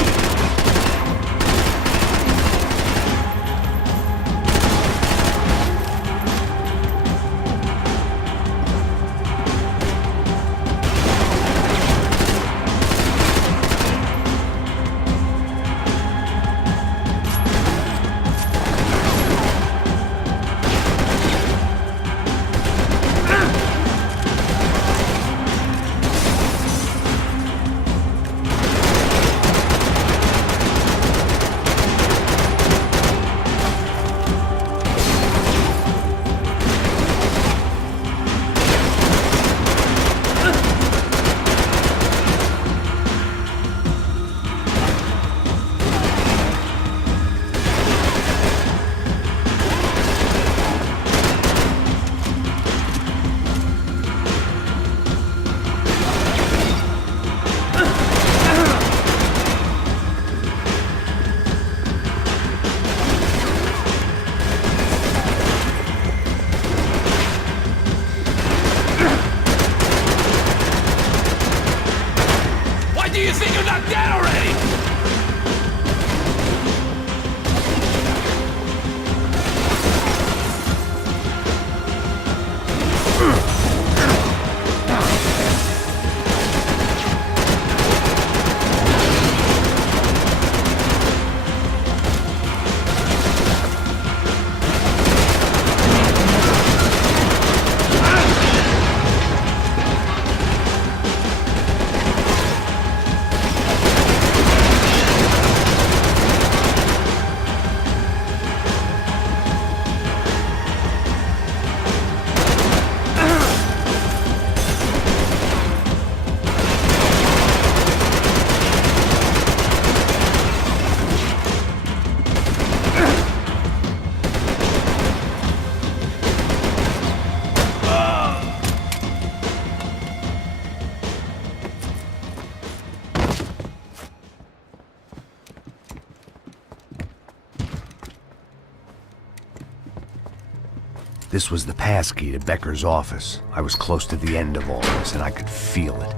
This was the passkey to Becker's office. I was close to the end of all this, and I could feel it.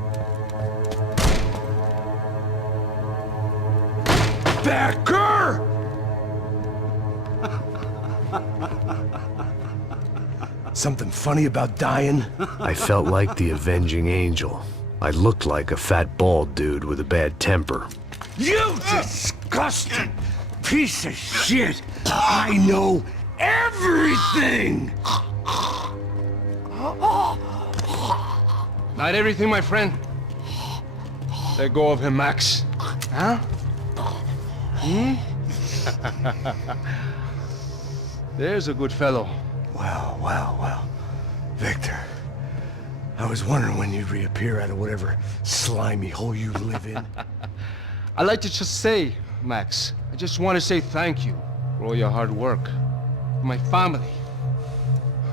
Becker! Something funny about dying? I felt like the avenging angel. I looked like a fat bald dude with a bad temper. You disgusting piece of shit! I know everything! Not everything, my friend. Let go of him, Max. Huh? There's a good fellow. Well. Victor, I was wondering when you'd reappear out of whatever slimy hole you live in. I'd like to just say, Max, I just want to say thank you for all your hard work, for my family,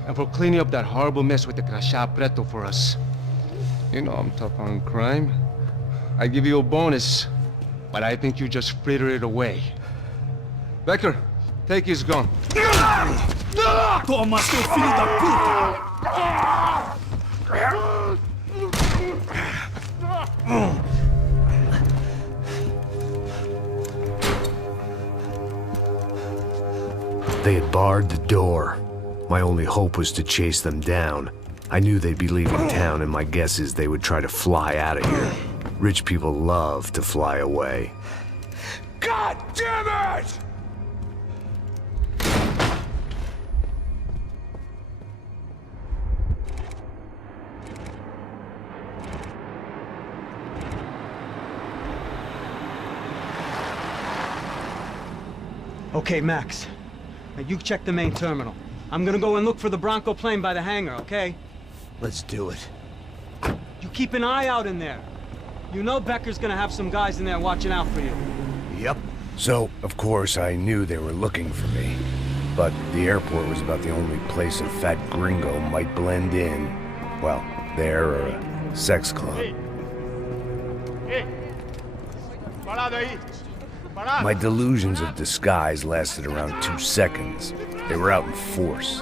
and for cleaning up that horrible mess with the Crachá Preto for us. You know I'm tough on crime. I give you a bonus, but I think you just fritter it away. Becker, take his gun. Toma, seu filho da puta! They had barred the door. My only hope was to chase them down. I knew they'd be leaving town, and my guess is they would try to fly out of here. Rich people love to fly away. God damn it! Okay, Max. Now you check the main terminal. I'm gonna go and look for the Bronco plane by the hangar, okay? Let's do it. You keep an eye out in there. You know Becker's gonna have some guys in there watching out for you. Yep. So, of course, I knew they were looking for me. But the airport was about the only place a fat gringo might blend in. Well, there or a sex club. My delusions of disguise lasted around 2 seconds. They were out in force.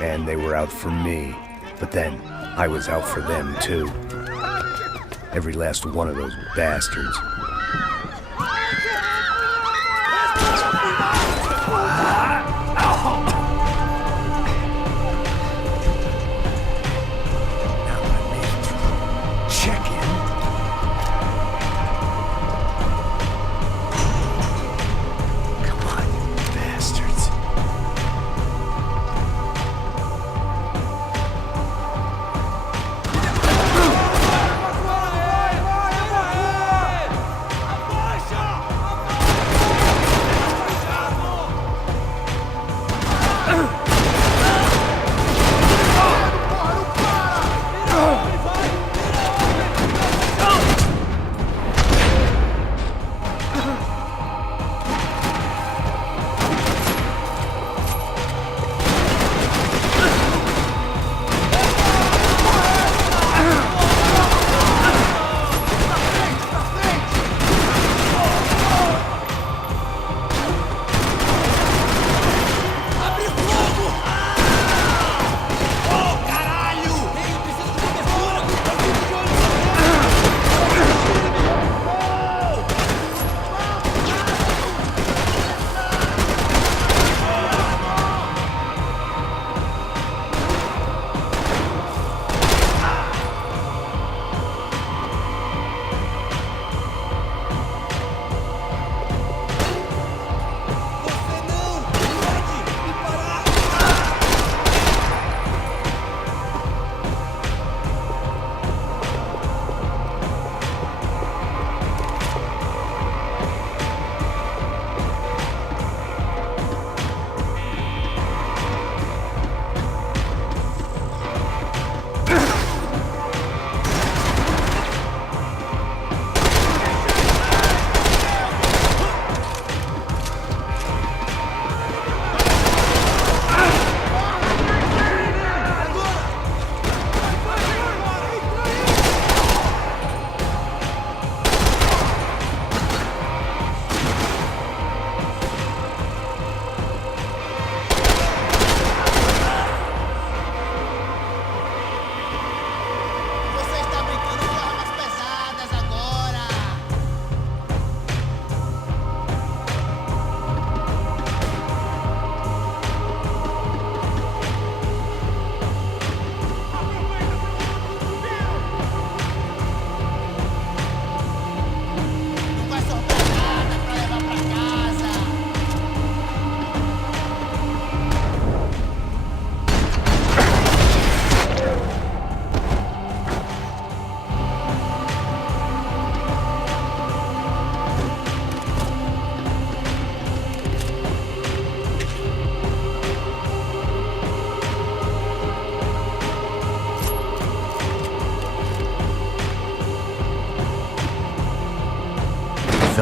And they were out for me. But then, I was out for them too. Every last one of those bastards.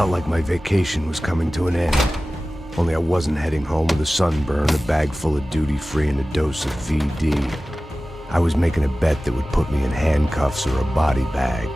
felt like my vacation was coming to an end. Only I wasn't heading home with a sunburn, a bag full of duty-free, and a dose of VD. I was making a bet that would put me in handcuffs or a body bag.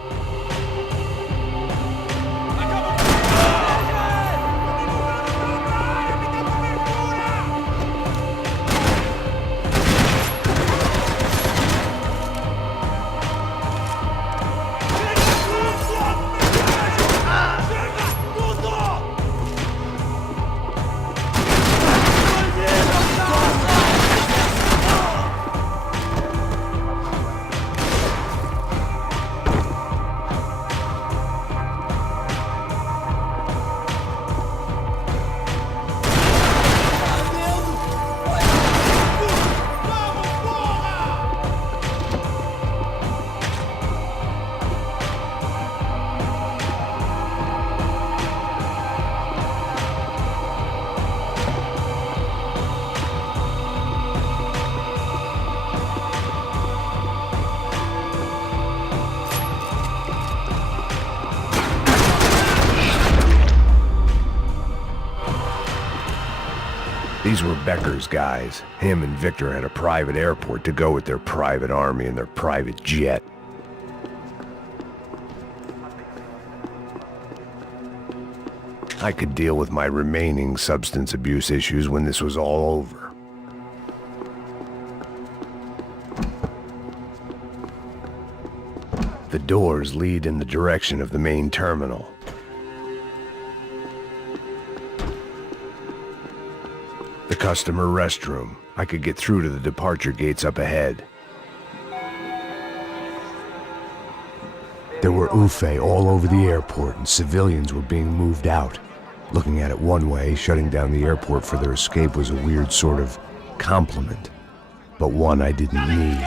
These were Becker's guys. Him and Victor had a private airport to go with their private army and their private jet. I could deal with my remaining substance abuse issues when this was all over. The doors lead in the direction of the main terminal. The customer restroom. I could get through to the departure gates up ahead. There were UFE all over the airport, and civilians were being moved out. Looking at it one way, shutting down the airport for their escape was a weird sort of compliment, but one I didn't need.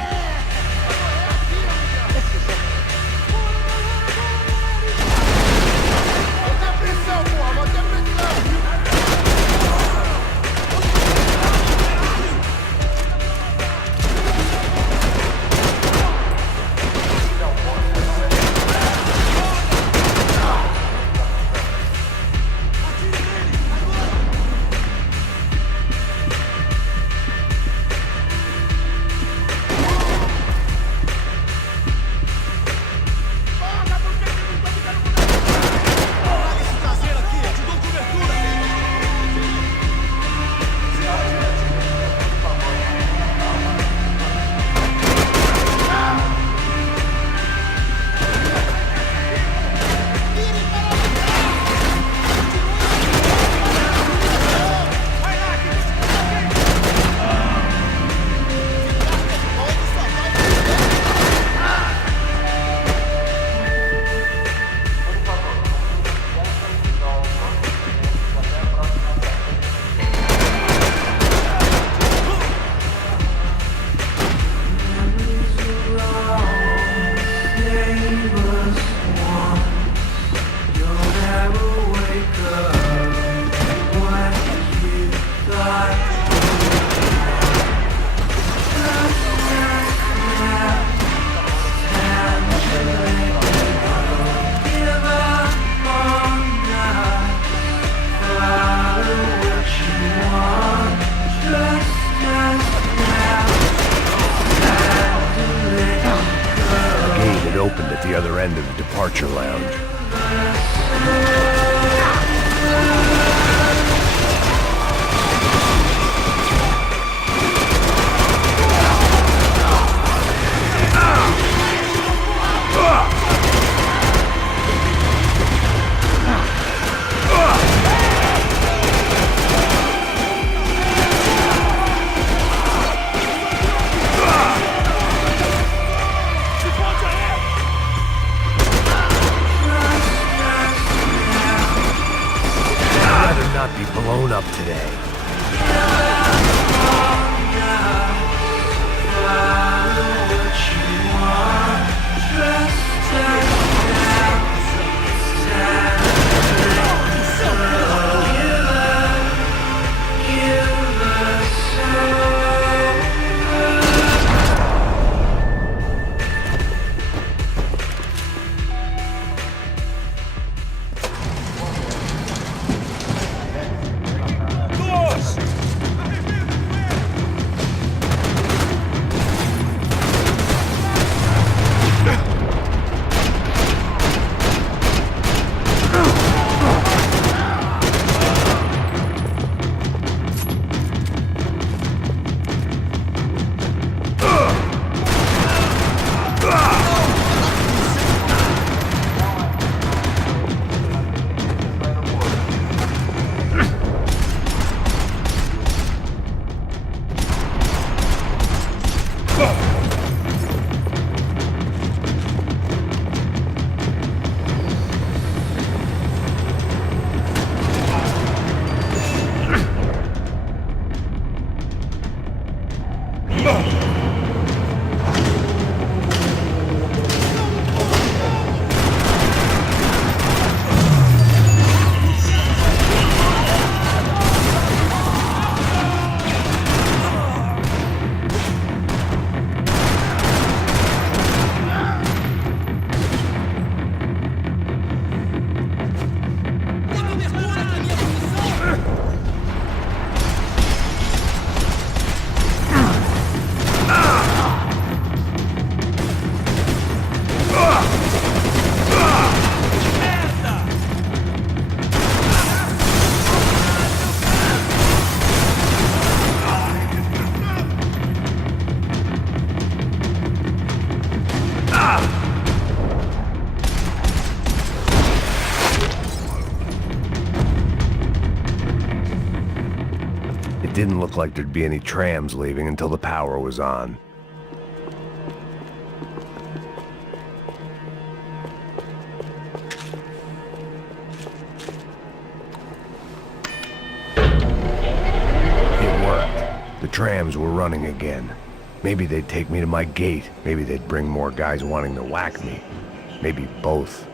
Opened at the other end of the departure lounge. Not be blown up today. It didn't look like there'd be any trams leaving until the power was on. It worked. The trams were running again. Maybe they'd take me to my gate. Maybe they'd bring more guys wanting to whack me. Maybe both.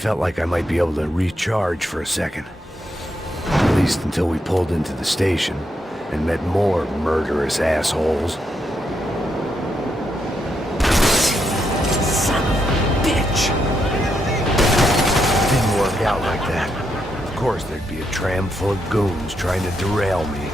Felt like I might be able to recharge for a second. At least until we pulled into the station and met more murderous assholes. Son of a bitch! Didn't work out like that. Of course there'd be a tram full of goons trying to derail me.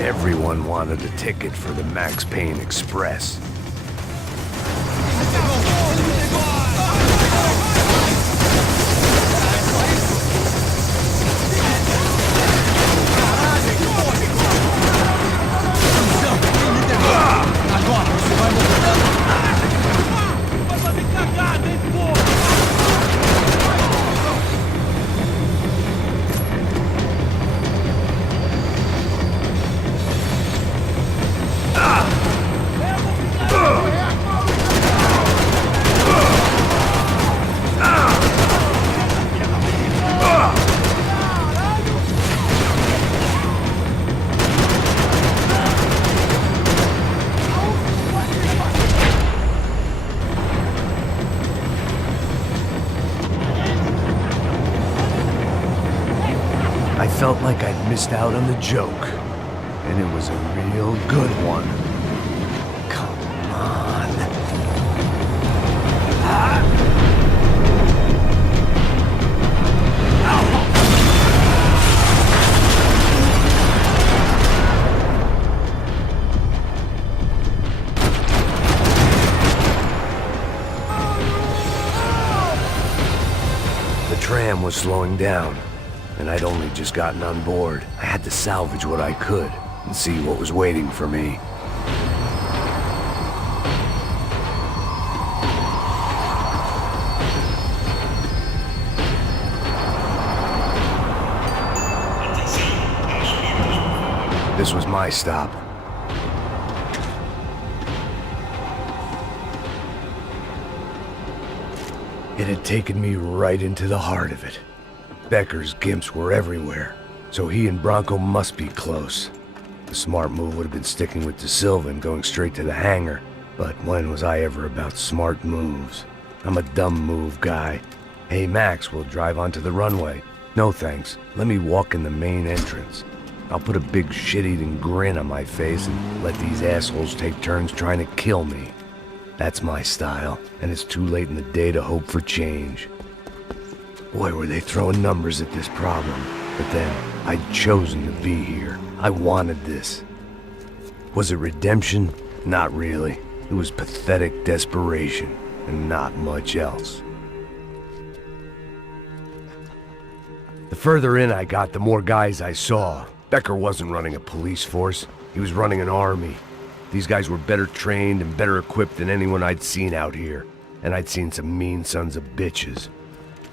Everyone wanted a ticket for the Max Payne Express. I felt like I'd missed out on the joke, and it was a real good one. Come on. tram was slowing down, and I'd only just gotten on board. I had to salvage what I could and see what was waiting for me. This was my stop. It had taken me right into the heart of it. Becker's gimps were everywhere, so he and Bronco must be close. The smart move would have been sticking with De Silva and going straight to the hangar, but when was I ever about smart moves? I'm a dumb move guy. Hey Max, we'll drive onto the runway. No thanks, let me walk in the main entrance. I'll put a big shit-eating grin on my face and let these assholes take turns trying to kill me. That's my style, and it's too late in the day to hope for change. Boy, were they throwing numbers at this problem. But then, I'd chosen to be here. I wanted this. Was it redemption? Not really. It was pathetic desperation, and not much else. The further in I got, the more guys I saw. Becker wasn't running a police force. He was running an army. These guys were better trained and better equipped than anyone I'd seen out here. And I'd seen some mean sons of bitches.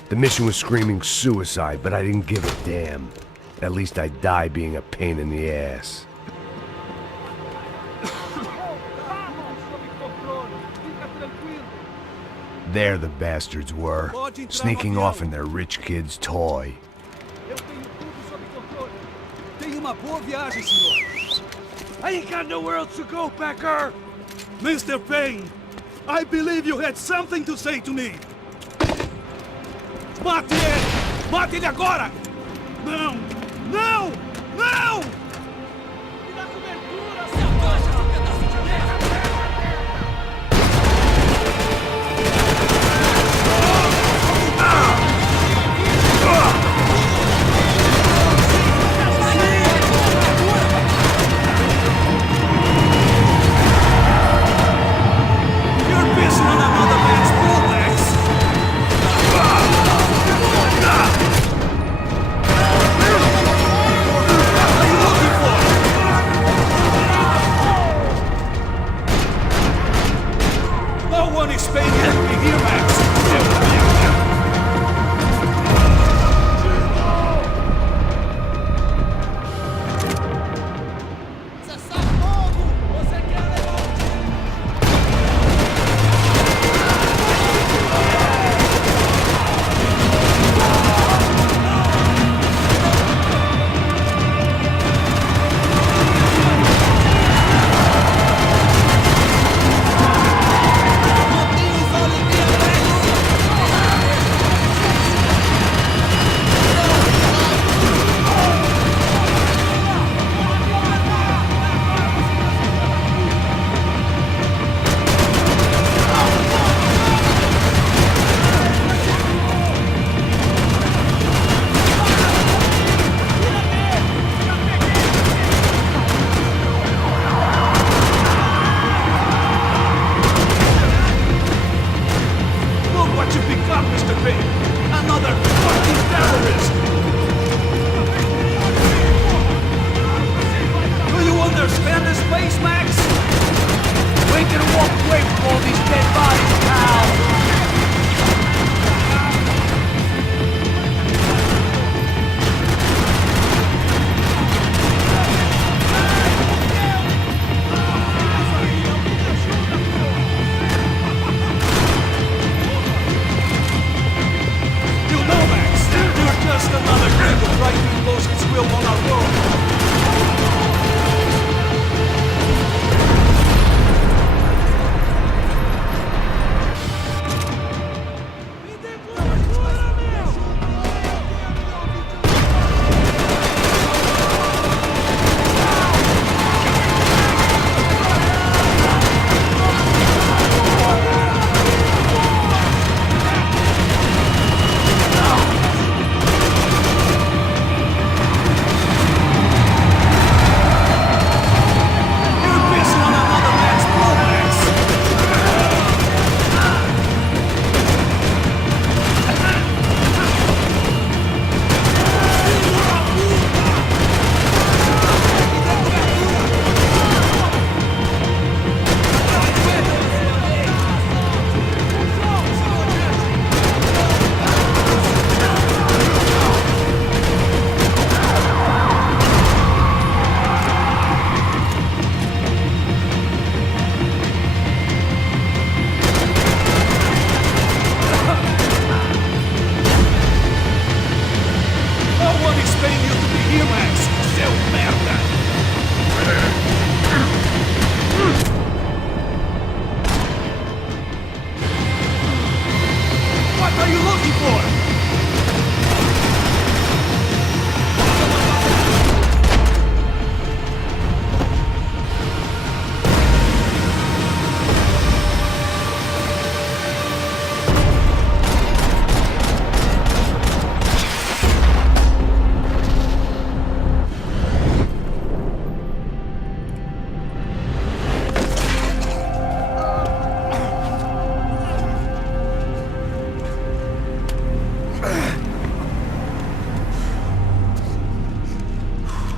The mission was screaming suicide, but I didn't give a damn. At least I'd die being a pain in the ass. There the bastards were, sneaking off in their rich kid's toy. Uma boa viagem, senhor. I ain't got nowhere else to go, Becker. Mr. Payne, I believe you had something to say to me. Mate ele! Mate ele agora! Não! Não! Não!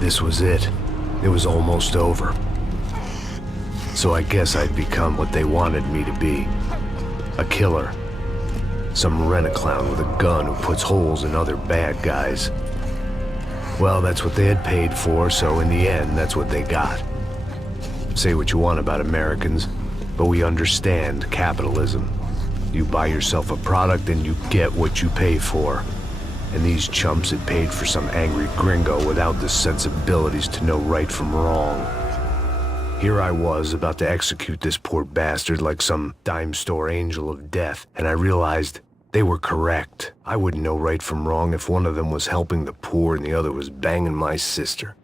This was it. It was almost over. So I guess I'd become what they wanted me to be. A killer. Some rent-a-clown with a gun who puts holes in other bad guys. Well, that's what they had paid for, so in the end, that's what they got. Say what you want about Americans, but we understand capitalism. You buy yourself a product and you get what you pay for. And these chumps had paid for some angry gringo without the sensibilities to know right from wrong. Here I was, about to execute this poor bastard like some dime store angel of death, and I realized they were correct. I wouldn't know right from wrong if one of them was helping the poor and the other was banging my sister.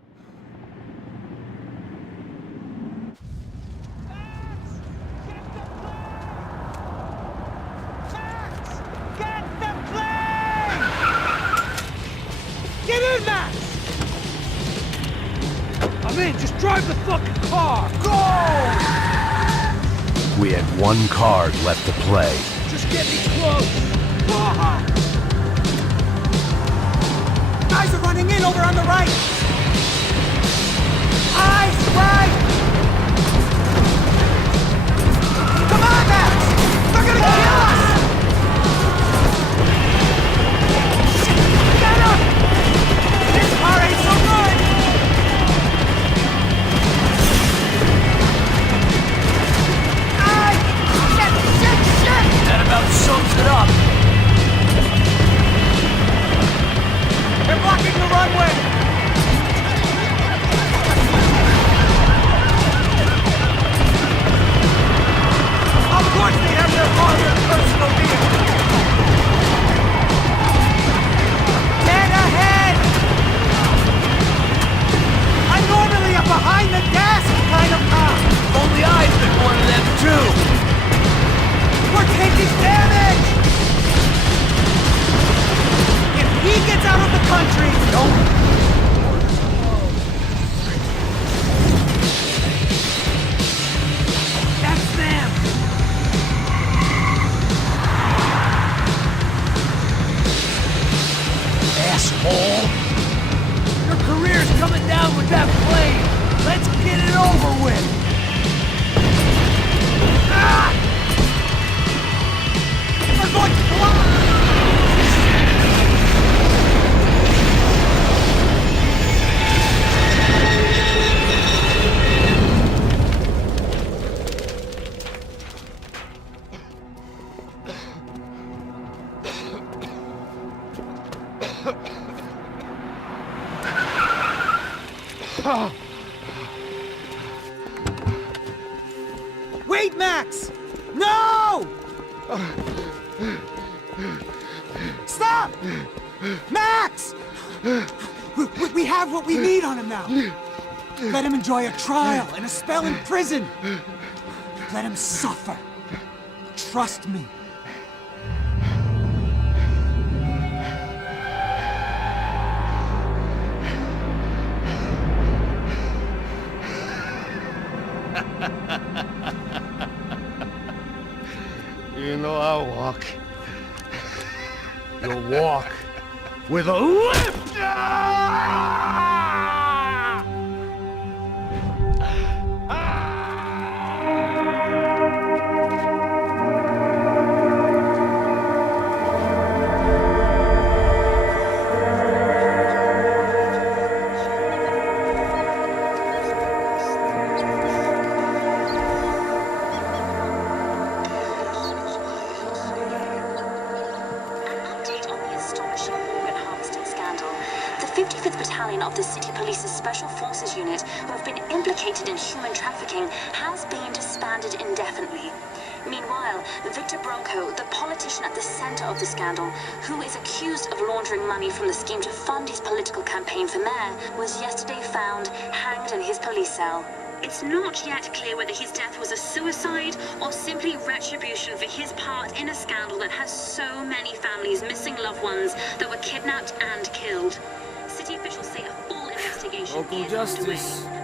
Get in, Max! I'm in, just drive the fucking car! Go! We had one card left to play. Just get me close! Guys are running in over on the right! Eyes right! Come on, Max! They're gonna kill us! Shit! Get up! This car ain't so good! Shit! That about sums it up. They're blocking the runway! Of course they have their own personal vehicle! Dead ahead! I'm normally a behind-the-desk kind of cop! Only I've been one of them, too! We're taking damage! If he gets out of the country, don't... That's them! Asshole! Your career's coming down with that plane! Let's get it over with! Ah! We're going to fly! Wait, Max! No! Stop! Max! We have what we need on him now. Let him enjoy a trial and a spell in prison. Let him suffer. Trust me. You know I'll walk. You'll walk with a lift! Of the City Police's Special Forces Unit, who have been implicated in human trafficking, has been disbanded indefinitely. Meanwhile, Victor Bronco, the politician at the center of the scandal, who is accused of laundering money from the scheme to fund his political campaign for mayor, was yesterday found hanged in his police cell. It's not yet clear whether his death was a suicide or simply retribution for his part in a scandal that has so many families missing loved ones that were kidnapped and killed. City officials say a full investigation Local is underway. justice.